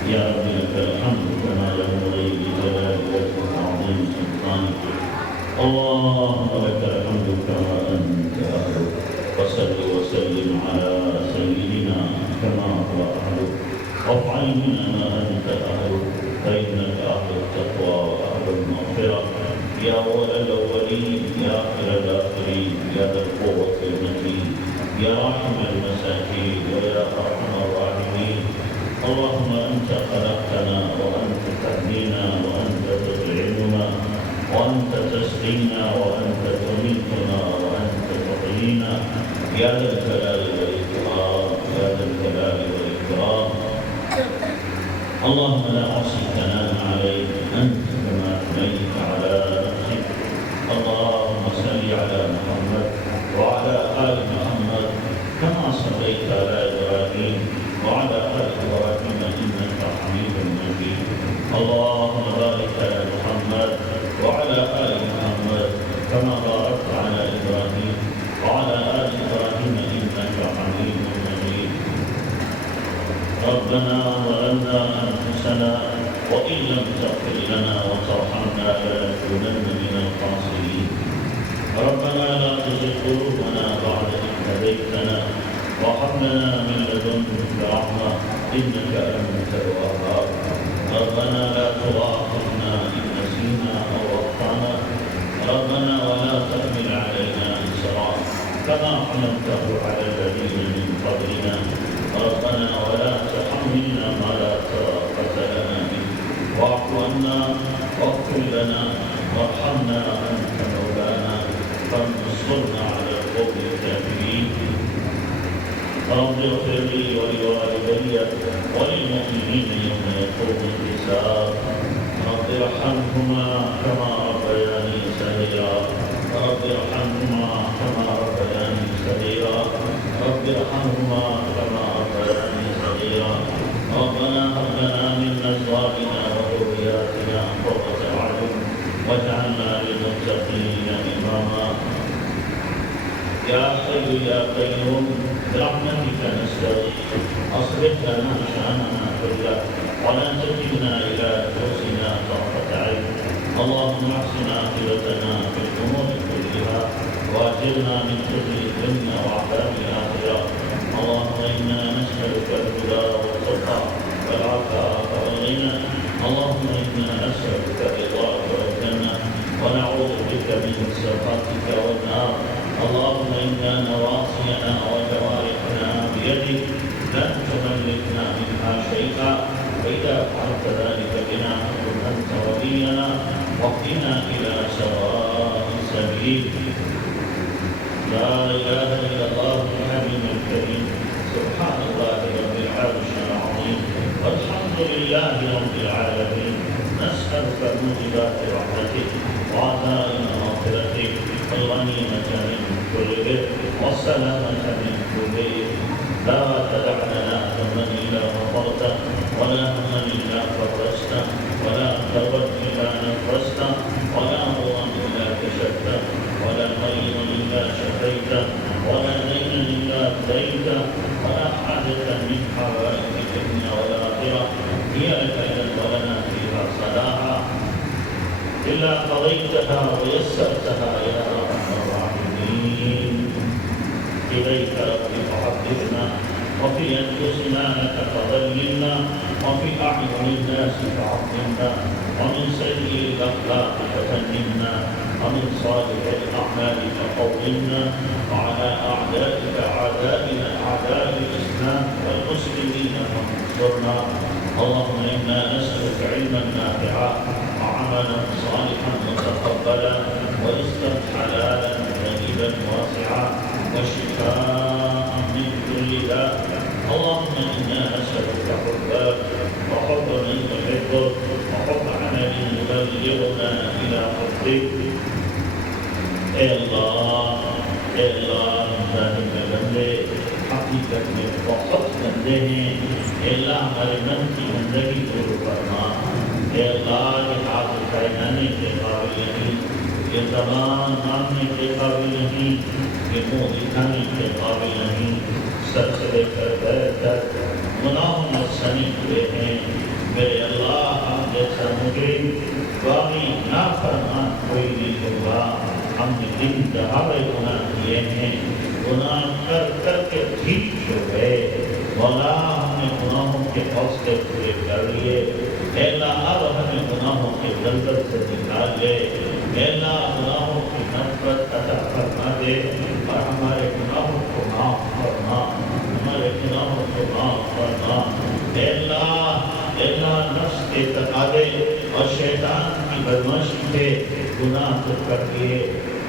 یا رب لك الحمد كما ينبغي لجلال وجهك وعظيم سلطانك اللهم لك الحمد كما انت اهل وصل وسلم على سيدنا كما هو اهل وافعل منا ما انت اهل فانك اهل التقوى واهل المغفره يا اول الاولين يا اخر الاخرين يا ذا القوه المتين يا راحم المساكين ويا ارحم الراحمين اللهم انت خلقتنا وانت تهدينا وانت تطعمنا وانت تسقينا وانت تميتنا وانت تحيينا يا ذا الجلال والاكرام يا ذا الجلال والاكرام اللهم لا احصي ثناء عليك انت كما اثنيت ربنا ظلمنا أنفسنا وإن لم تغفر لنا وترحمنا لنكونن من الخاسرين ربنا لا تزغ قلوبنا بعد إذ هديتنا وهب لنا من لدنك رحمة إنك أنت الوهاب ربنا لا تؤاخذنا إن نسينا أو أخطأنا ربنا ولا تحمل علينا إصرا كما حملته على الذين من قبلنا ربنا ولا تحملنا ما لا طاقة لنا به واعف عنا واغفر لنا وارحمنا أنت مولانا فانصرنا على القوم الكافرين رب اغفر لي ولوالدي وللمؤمنين يوم يقوم الحساب رب ارحمهما كما ربياني صغيرا رب ارحمهما كما ربياني صغيرا رب ارحمهما كما ربياني صغيرا ربنا هب لنا من ازواجنا وذرياتنا قرة اعين واجعلنا للمتقين اماما يا حي يا قيوم برحمتك نستغيث اصلح لنا شاننا كله ولا تكلنا الى انفسنا طرفة عين اللهم احسن عاقبتنا في الامور كلها واجرنا من خزي الدنيا وعذاب الاخره اللهم انا نسالك الهدى والتقى والعفاف والغنى اللهم انا نسالك رضاك والجنه ونعوذ بك من سخطك والنار اللهم انا نواصينا وجوارحنا بيدك لن تملكنا منها شيئا فاذا فعلت ذلك بنا فكن انت ولينا واهدنا الى سواء السبيل لا اله الا الله الحليم الكريم سبحان الله رب العرش العظيم والحمد لله رب العالمين نسالك موجبات رحمتك وعزائم مغفرتك والغنيمه من كل بر والسلامه من كل اثم لا تدع لنا ذنبا الا غفرته ولا هما الا فرجته ولا كربا الا نفسته ولا مرا الا كشفته ولا مريضا الا شفيته ولا دينا الا قضيته ولا حاجه من حوائج الدنيا والاخره هي لك ولنا فيها صلاحا الا قضيتها ويسرتها يا ارحم الراحمين اليك ربي فحببنا وفي انفسنا لك فضللنا وفي اعين الناس فعظمنا ومن سيء الاخلاق ففننا ومن صالح الاعمال فقومنا وعلى اعدائك اعدائنا اعداء الاسلام والمسلمين فانصرنا اللهم انا نسالك علما نافعا وعملا صالحا متقبلا ورزقا حلالا طيبا واسعا وشفاء من كل داء اللهم انا نسالك حبك وحب من يحبك وحب عمل يبلغنا الى حبك اے اللہ ظاہر میں بندے حقیقت میں بہت بندے ہیں اے اللہ ہمارے من کی بندگی دور فرما اے اللہ یہ ہاتھ اٹھانے کے قابل نہیں یہ زبان ماننے کے قابل نہیں یہ منہ دکھانے کے قابل نہیں سب سے لے کر پیر تک گناہوں میں سنی ہوئے ہیں میرے اللہ ہم جیسا مجرم باقی نافرمان کوئی نہیں ہوگا ہم نے دن دہاڑے گناہ کیے ہیں گناہ کر کر کے ٹھیک ہو گئے مولا ہم نے گناہوں کے حوصلے پورے کر لیے اے اللہ اب ہمیں گناہوں کے دلدل سے نکال لے اے اللہ گناہوں کی نفرت عطا فرما دے اور ہمارے گناہوں کو معاف فرما ہمارے گناہوں کو معاف فرما اے اللہ نفس کے تقاضے اور شیطان کی بدمعاشی سے گناہ تو کر دیے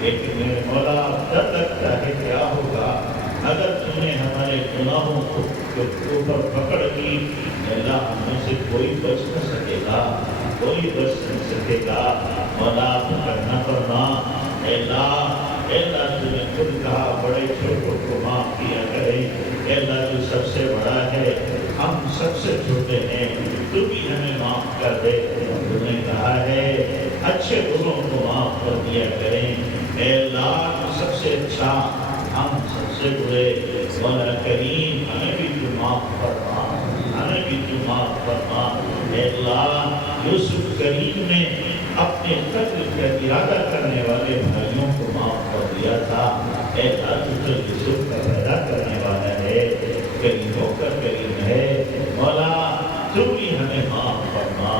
لیکن میرے مولا ڈر لگتا ہے کیا ہوگا اگر تم نے ہمارے گناہوں کو اوپر پکڑ لی اللہ ہم میں سے کوئی بچ نہ سکے گا کوئی بچ نہیں سکے گا مولا پکڑنا فرما اے اللہ تم نے خود کہا بڑے چھوٹوں کو معاف کیا کرے اے اللہ جو سب سے بڑا ہے ہم سب سے چھوٹے ہیں تو بھی ہمیں معاف کر دے تم نے کہا ہے اچھے گناہوں کو معاف کر دیا کریں اے اللہ سب سے اچھا ہم سب سے برے مولا کریم ہمیں بھی تو معاف فرما ہمیں بھی تو معاف فرما۔ اے اللہ یوسف کریم نے اپنے قتل کا ارادہ کرنے والے بھائیوں کو معاف کر دیا تھا۔ اے اللہ تو یوسف کا پیدا کرنے والا ہے، کریموں کا کریم ہے۔ مولا تو بھی ہمیں معاف فرما،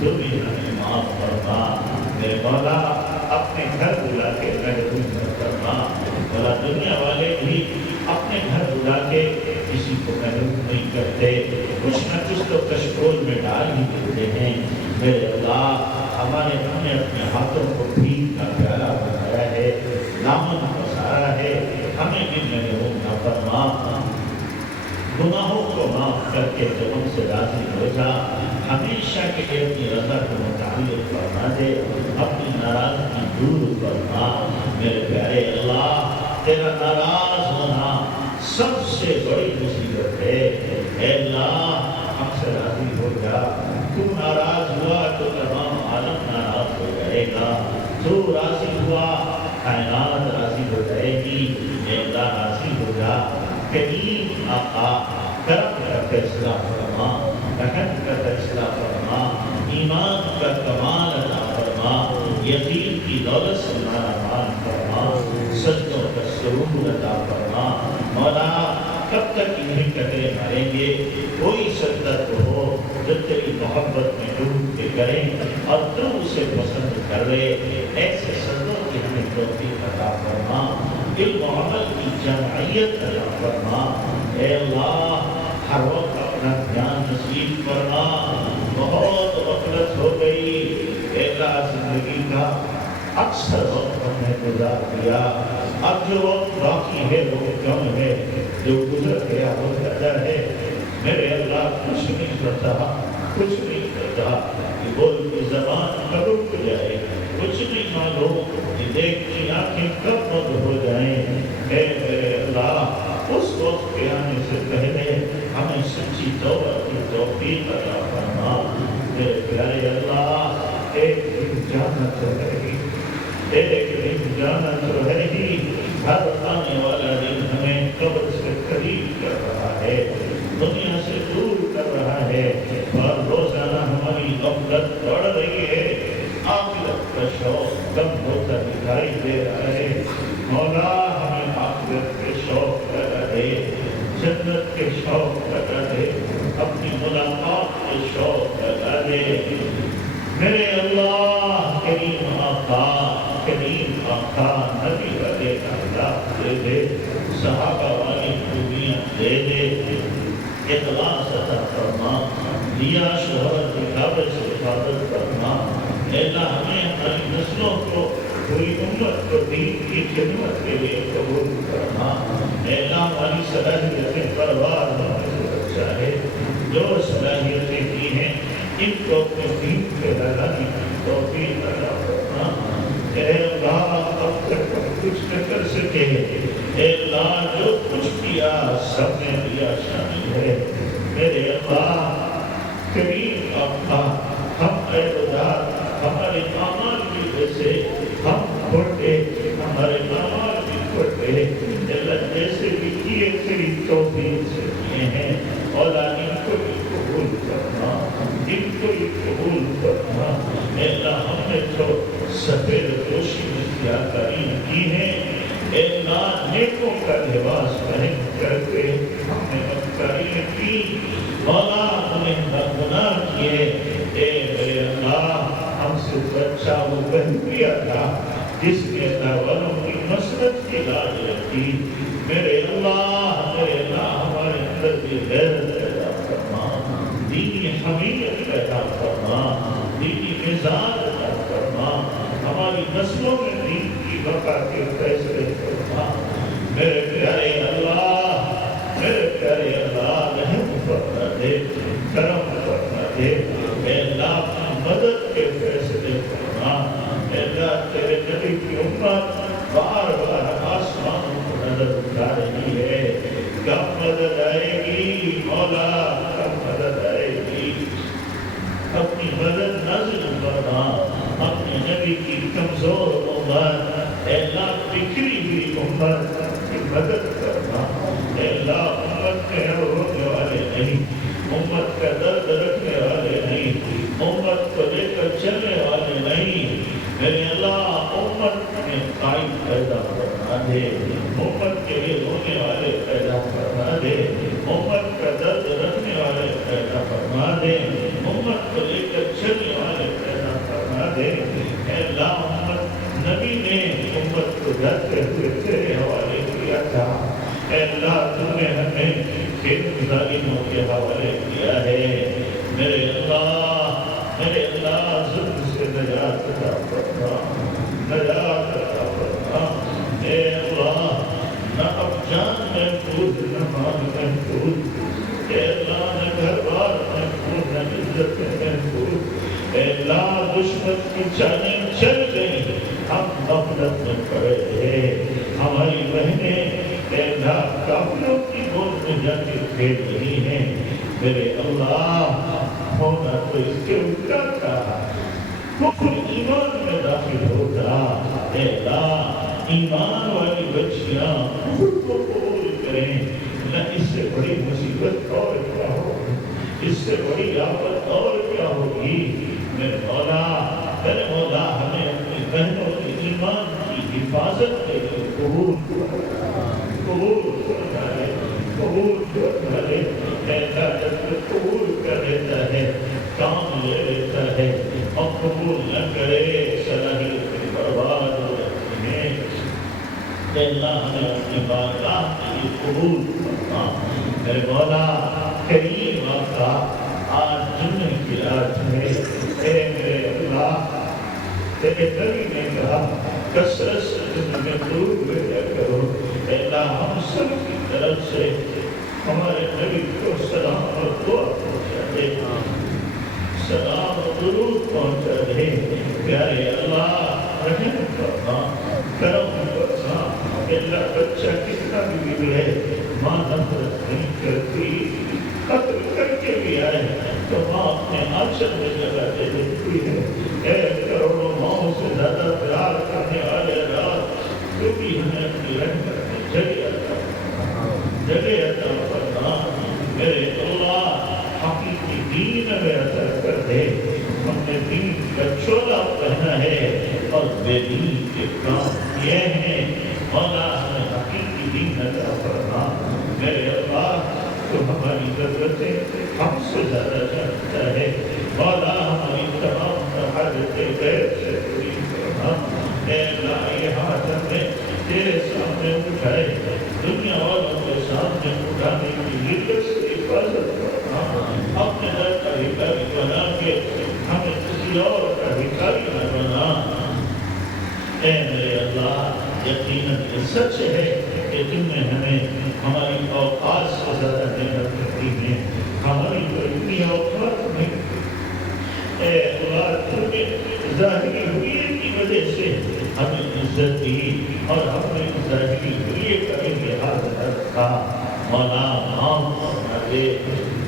تو بھی ہمیں معاف فرما۔ میرے مولا اپنے گھر بلا کے محروم نہ فرما۔ مولا دنیا والے بھی اپنے گھر بلا کے کسی کو محروم نہیں کرتے، کچھ نہ کچھ تو کشکول میں ڈال ہی دیتے ہیں۔ میرے اللہ ہمارے ہم نے اپنے ہاتھوں کو بھیک کا پیالہ بنایا ہے، دامن پسارا ہے، ہمیں بھی محروم نہ فرما۔ گناہوں کو معاف کر کے جو ہم سے راضی ہو جا، ہمیشہ کے لیے اپنی رضا کو متعلق فرما دے، اپنی ناراضگی دور فرما۔ میرے پیارے اللہ تیرا ناراض ہونا سب سے بڑی مصیبت ہے۔ اے اللہ ہم سے راضی ہو جا، تو ناراض ہوا تو تمام عالم ناراض ہو جائے گا، تو راضی ہوا کائنات راضی ہو جائے گی۔ اے اللہ راضی ہو جا، کریم آقا کرم کا فیصلہ فرما، رحم کا فیصلہ فرما، ایمان کا کمال عطا فرما، یقین کی دولت سے ہمارا مان فرما، سجدوں کا سرور عطا فرما۔ مولا کب تک انہیں قطرے ماریں گے؟ کوئی سجدہ تو ہو جو تیری محبت میں ڈوب کے کریں اور تو اسے پسند کر رہے، ایسے سجدوں کی ہمیں توفیق عطا فرما، علم و عمل کی جمعیت عطا فرما۔ اے اللہ ہر وقت اپنا دھیان نصیب فرما۔ بہت غفلت ہو گئی، اے اللہ زندگی کا اکثر وقت ہم نے گزار دیا، اب جو وقت باقی ہے وہ کم ہے، جو گزر گیا وہ زیادہ ہے۔ میرے اللہ کچھ نہیں کرتا، کچھ نہیں کرتا کہ بول کی زبان کب رک جائے، کچھ نہیں معلوم کہ دیکھتی آنکھیں کب بند ہو جائیں۔ اے میرے اللہ اس وقت کے آنے سے پہلے ہمیں سچی توبہ کی توفیق عطا فرما۔ میرے پیارے اللہ ایک دن جانا تو ہے ہی، ایک دن جانا تو ہے ہی، ہر آنے والا دن ہمیں قبر سے قریب کر رہا ہے، دنیا سے دور کر رہا ہے، اور روزانہ ہماری غفلت بڑھ رہی ہے، آخرت کا شوق کم ہوتا دکھائی دے رہا ہے۔ مولا ہمیں آخرت کے شوق لگا دے، جنت کے شوق لگا دے، اپنی ملاقات کے شوق لگا دے۔ میرے اللہ کریم آقا، کریم آقا نبی والے اخلاق دے دے، صحابہ والی خوبیاں دے دے، اخلاص عطا فرما، دیا شہرت دکھاوے سے حفاظت فرما۔ اے اللہ ہمیں ہماری نسلوں کو، پوری امت کو دین کی خدمت کے لیے قبول فرما۔ اے اللہ ہماری صلاحیتیں پروار ہونے سے بچا ہے، جو صلاحیتیں کی ہیں ان کو اپنے دین پہ لگانے کی توفیق عطا فرما۔ اے اللہ اب تک ہم کچھ نہ کر سکے، اے اللہ جو کچھ کیا سب نے دیا شامل ہے۔ میرے اللہ کریم آقا ہم اے خدا ہمارے اعمال کی وجہ سے ہم بڑھتے، ہمارے اعمال بھی بڑھتے، اللہ جیسے بھی کیے تیری توفیق سے کیے ہیں، اولاد ان کو بھی قبول کرنا، ان کو بھی قبول کرنا۔ اے اللہ ہم نے تو سفید پوشی میں کیاکاری کی ہے، اے اللہ نیکوں کا لباس پہن کر کے ہم نے بدکاریاں کی، مولا ہم نے گناہ کیے۔ اے میرے اللہ ہم سے بچہ وہ بہتریا تھا جس نے اللہ والوں کی نصرت کی لاج رکھی۔ میرے اللہ ہمارے اندر بھی غیرت پیدا فرما، دینی حمیت پیدا فرما، دینی مزاج پیدا فرما، ہماری نسلوں میں دین کی بقا کے فیصلے فرما۔ میرے پیارے اللہ، میرے پیارے اللہ رحم فرما دے، کرم فرما دے، اے اللہ اپنی مدد کے فیصلے فرما۔ اے اللہ تیرے نبی کی امت بار بار آسمانوں کو نظر اٹھا رہی ہے، کب مدد آئے گی مولا، کب مدد آئے گی؟ اپنی مدد نازل فرما، اپنے نبی کی کمزور امت، اے اللہ بکھری ہوئی امت کی مدد کرنا۔ اے اللہ امت میں اب رونے والے نہیں، امت کا درد رکھنے والے نہیں، امت کو لے کر چلنے والے نہیں۔ میرے اللہ امت میں قائم پیدا فرما دے، امت کے لیے رونے والے پیدا فرما دے، امت کا درد رکھنے والے پیدا فرما دے، امت کو لے کر چلنے والے پیدا فرما دے۔ اے اللہ امت نبی نے امت کو جاتے ہوئے تیرے حوالے کیا تھا، اے اللہ تم نے ہمیں پھر ظالموں کے حوالے کیا ہے۔ میرے اللہ ظلم سے نجات عطا فرما، نجات عطا فرما۔ اے اللہ نہ اب جان محفوظ نہ مال محفوظ، اے اللہ نہ گھر بار محفوظ نہ عزت محفوظ۔ اے اللہ دشمن کی چالیں چل گئی، ہم غفلت میں پڑے ہیں، ہماری بہنیں اے اللہ کافروں کی گود میں جا کے کھیل رہی ہیں۔ میرے اللہ ہونا تو اس کے الٹا تھا، کفر ایمان میں داخل ہوتا۔ اے اللہ ایمان والی بچیاں کفر کو قبول کریں، نہ اس سے بڑی مصیبت اور کیا ہوگی، اس سے بڑی آفت اور کیا ہوگی۔ میرے مولا ہمیں اپنی بہنوں کے ایمان کی حفاظت کے لیے قبول کرے۔ ایسا جب قبول کر لیتا ہے کام لے لیتا ہے، اور قبول نہ کرے صلاحیت برباد ہو جاتی ہے۔ اے اللہ ہمیں اپنی بارگاہ کے لیے قبول کرنا۔ میرے مولا کریم آقا آج جمعے کی رات میں اے میرے اللہ تیرے نبی نے کہا کثرت سے جمعے میں درود بھیجا کرو۔ اے اللہ ہم سب کی طرف سے ہمارے نبی کو سلام اور دعا پہنچا دے، سلام اور درود پہنچا دے۔ پیارے اللہ رحم فرما، کرم فرما۔ اے اللہ بچہ کتنا بھی بگڑے ماں نفرت نہیں کرتی، قتل کر کے بھی آئے تو ماں اپنے آنچل میں جگہ دے دیتی ہے۔ اے کروڑوں ماؤں سے زیادہ پیار کرنے والے رات تو بھی ہمیں اپنی رحمت میں جگہ عطا فرما۔ میرے اللہ حقیقی دین میں عطا کر دے۔ ہم نے دین کا چولا پہنا ہے اور بے دین کے کام کیے ہیں، مولا ہمیں حقیقی دین عطا فرما۔ میرے اللہ تو ہماری ضرورتیں ہم سے زیادہ جانتا ہے، مولا ہماری تمام حاجتیں غیر سے پوری فرما۔ اے اللہ یہ ہاتھ ہمیں تیرے سامنے اٹھائے، دنیا والوں کے سامنے اٹھانے کی ضرورت سے حفاظت کرنا، اپنے در کا بھکاری بنا کے ہمیں کسی اور کا بھکاری نہ بنا۔ اے میرے اللہ یقیناً یہ سچ ہے کہ تم نے ہمیں ہماری اوقات سے زیادہ نعمت کرتی ہے، ہماری اتنی اوقات میں اے اللہ تم نے ظاہری ہوئیت کی وجہ سے ہمیں عزت دی اور ہم نے ظاہری ہوئیت کا بھی لحاظ رکھا۔ مولا معاف فرما دے،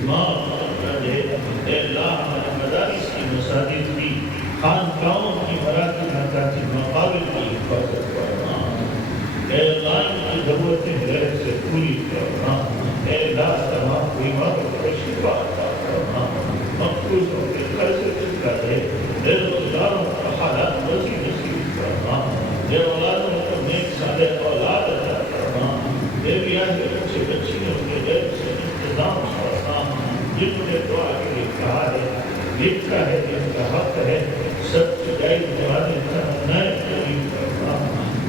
معاف فرما دے۔ اے اللہ ہمارے مدارس کی مساجد کی خانقاہوں کی مراکز مکاتب مقابر کی حفاظت فرما۔ اے اللہ ان کی ضرورتیں غیر سے پوری کرنا۔ اے اللہ تمام بیماروں کو شفا عطا فرما، مقروضوں کے قرض چکا دے، بے روزگاروں کا حالات وسیع نصیب فرما، بے اولادوں کو نیک صالح اولاد عطا فرما، بے بیاہ کے بچے بچیوں کے غیر سے انتظام فرما۔ جن نے دعا کے لیے کہا ہے، لکھا ہے، جن کا حق ہے، سب کی جائز والے تمنائیں پوری فرما۔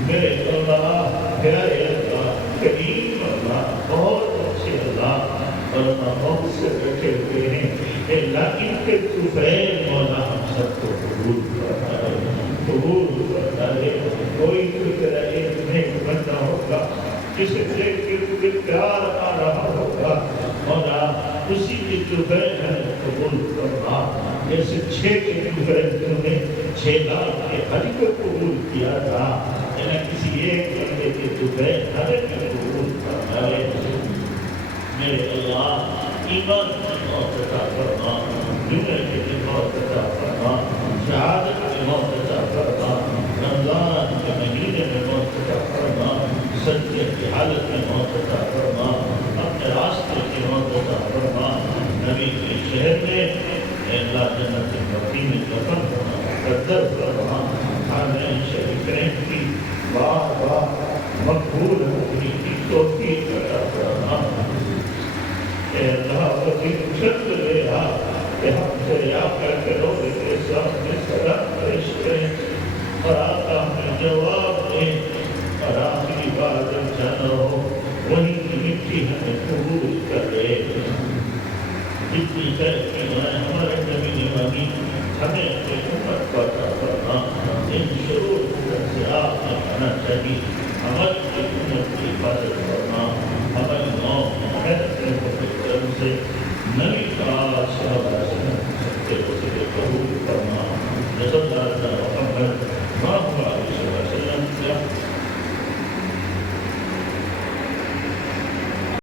میرے اللہ پیارے اللہ کریم اللہ بہت اچھے اللہ اور بہت سے بیٹھے ہوئے ہیں، اے اللہ ان کے طفیل مولا ہم سب کو قبول کرتا ہے، قبول کرتا ہے۔ کوئی طرح ایک نیک بندہ ہوگا جسے دیکھ کے تجھے پیار آ رہا ہوگا، مولا اسی کی طفیل ہمیں قبول کرنا۔ جیسے 6 کے طفیل تم نے 6 لاکھ کے حج کو قبول کیا تھا، کسی ایک بندے کے طفیل ہمیں قبول کرنا ہے۔ میرے اللہ ایمان کی موت عطا فرما، جمعے کے دن موت عطا فرما، شہادت کی موت عطا فرما، رمضان کے مہینے میں موت عطا فرما، سجدے کی حالت میں موت عطا فرما، اپنے راستے کی موت عطا فرما۔ نبی کے شہر میں اے اللہ جنت بقیع میں دفن ہونا مقدر فرما، حرمین شریفین کی بار بار مقبول ہونے کی توفیق عطا فرما۔ اے اللہ وزیر شرط لے آ کہ ہم سے یا کر کے روزے کے سامنے سلام پیش کریں اور آقا ہمیں جواب دیں اور آخری بار جب جانا ہو وہی کی مٹی ہمیں قبول کر لے۔ جتنی ترقی ہمارے نبی نے مانگی ہمیں اپنی امت کو عطا فرما۔ ان شرور سے آپ نے آنا چاہیے، ہماری امت کی حفاظت فرما، ہماری موت حیرت سے نبی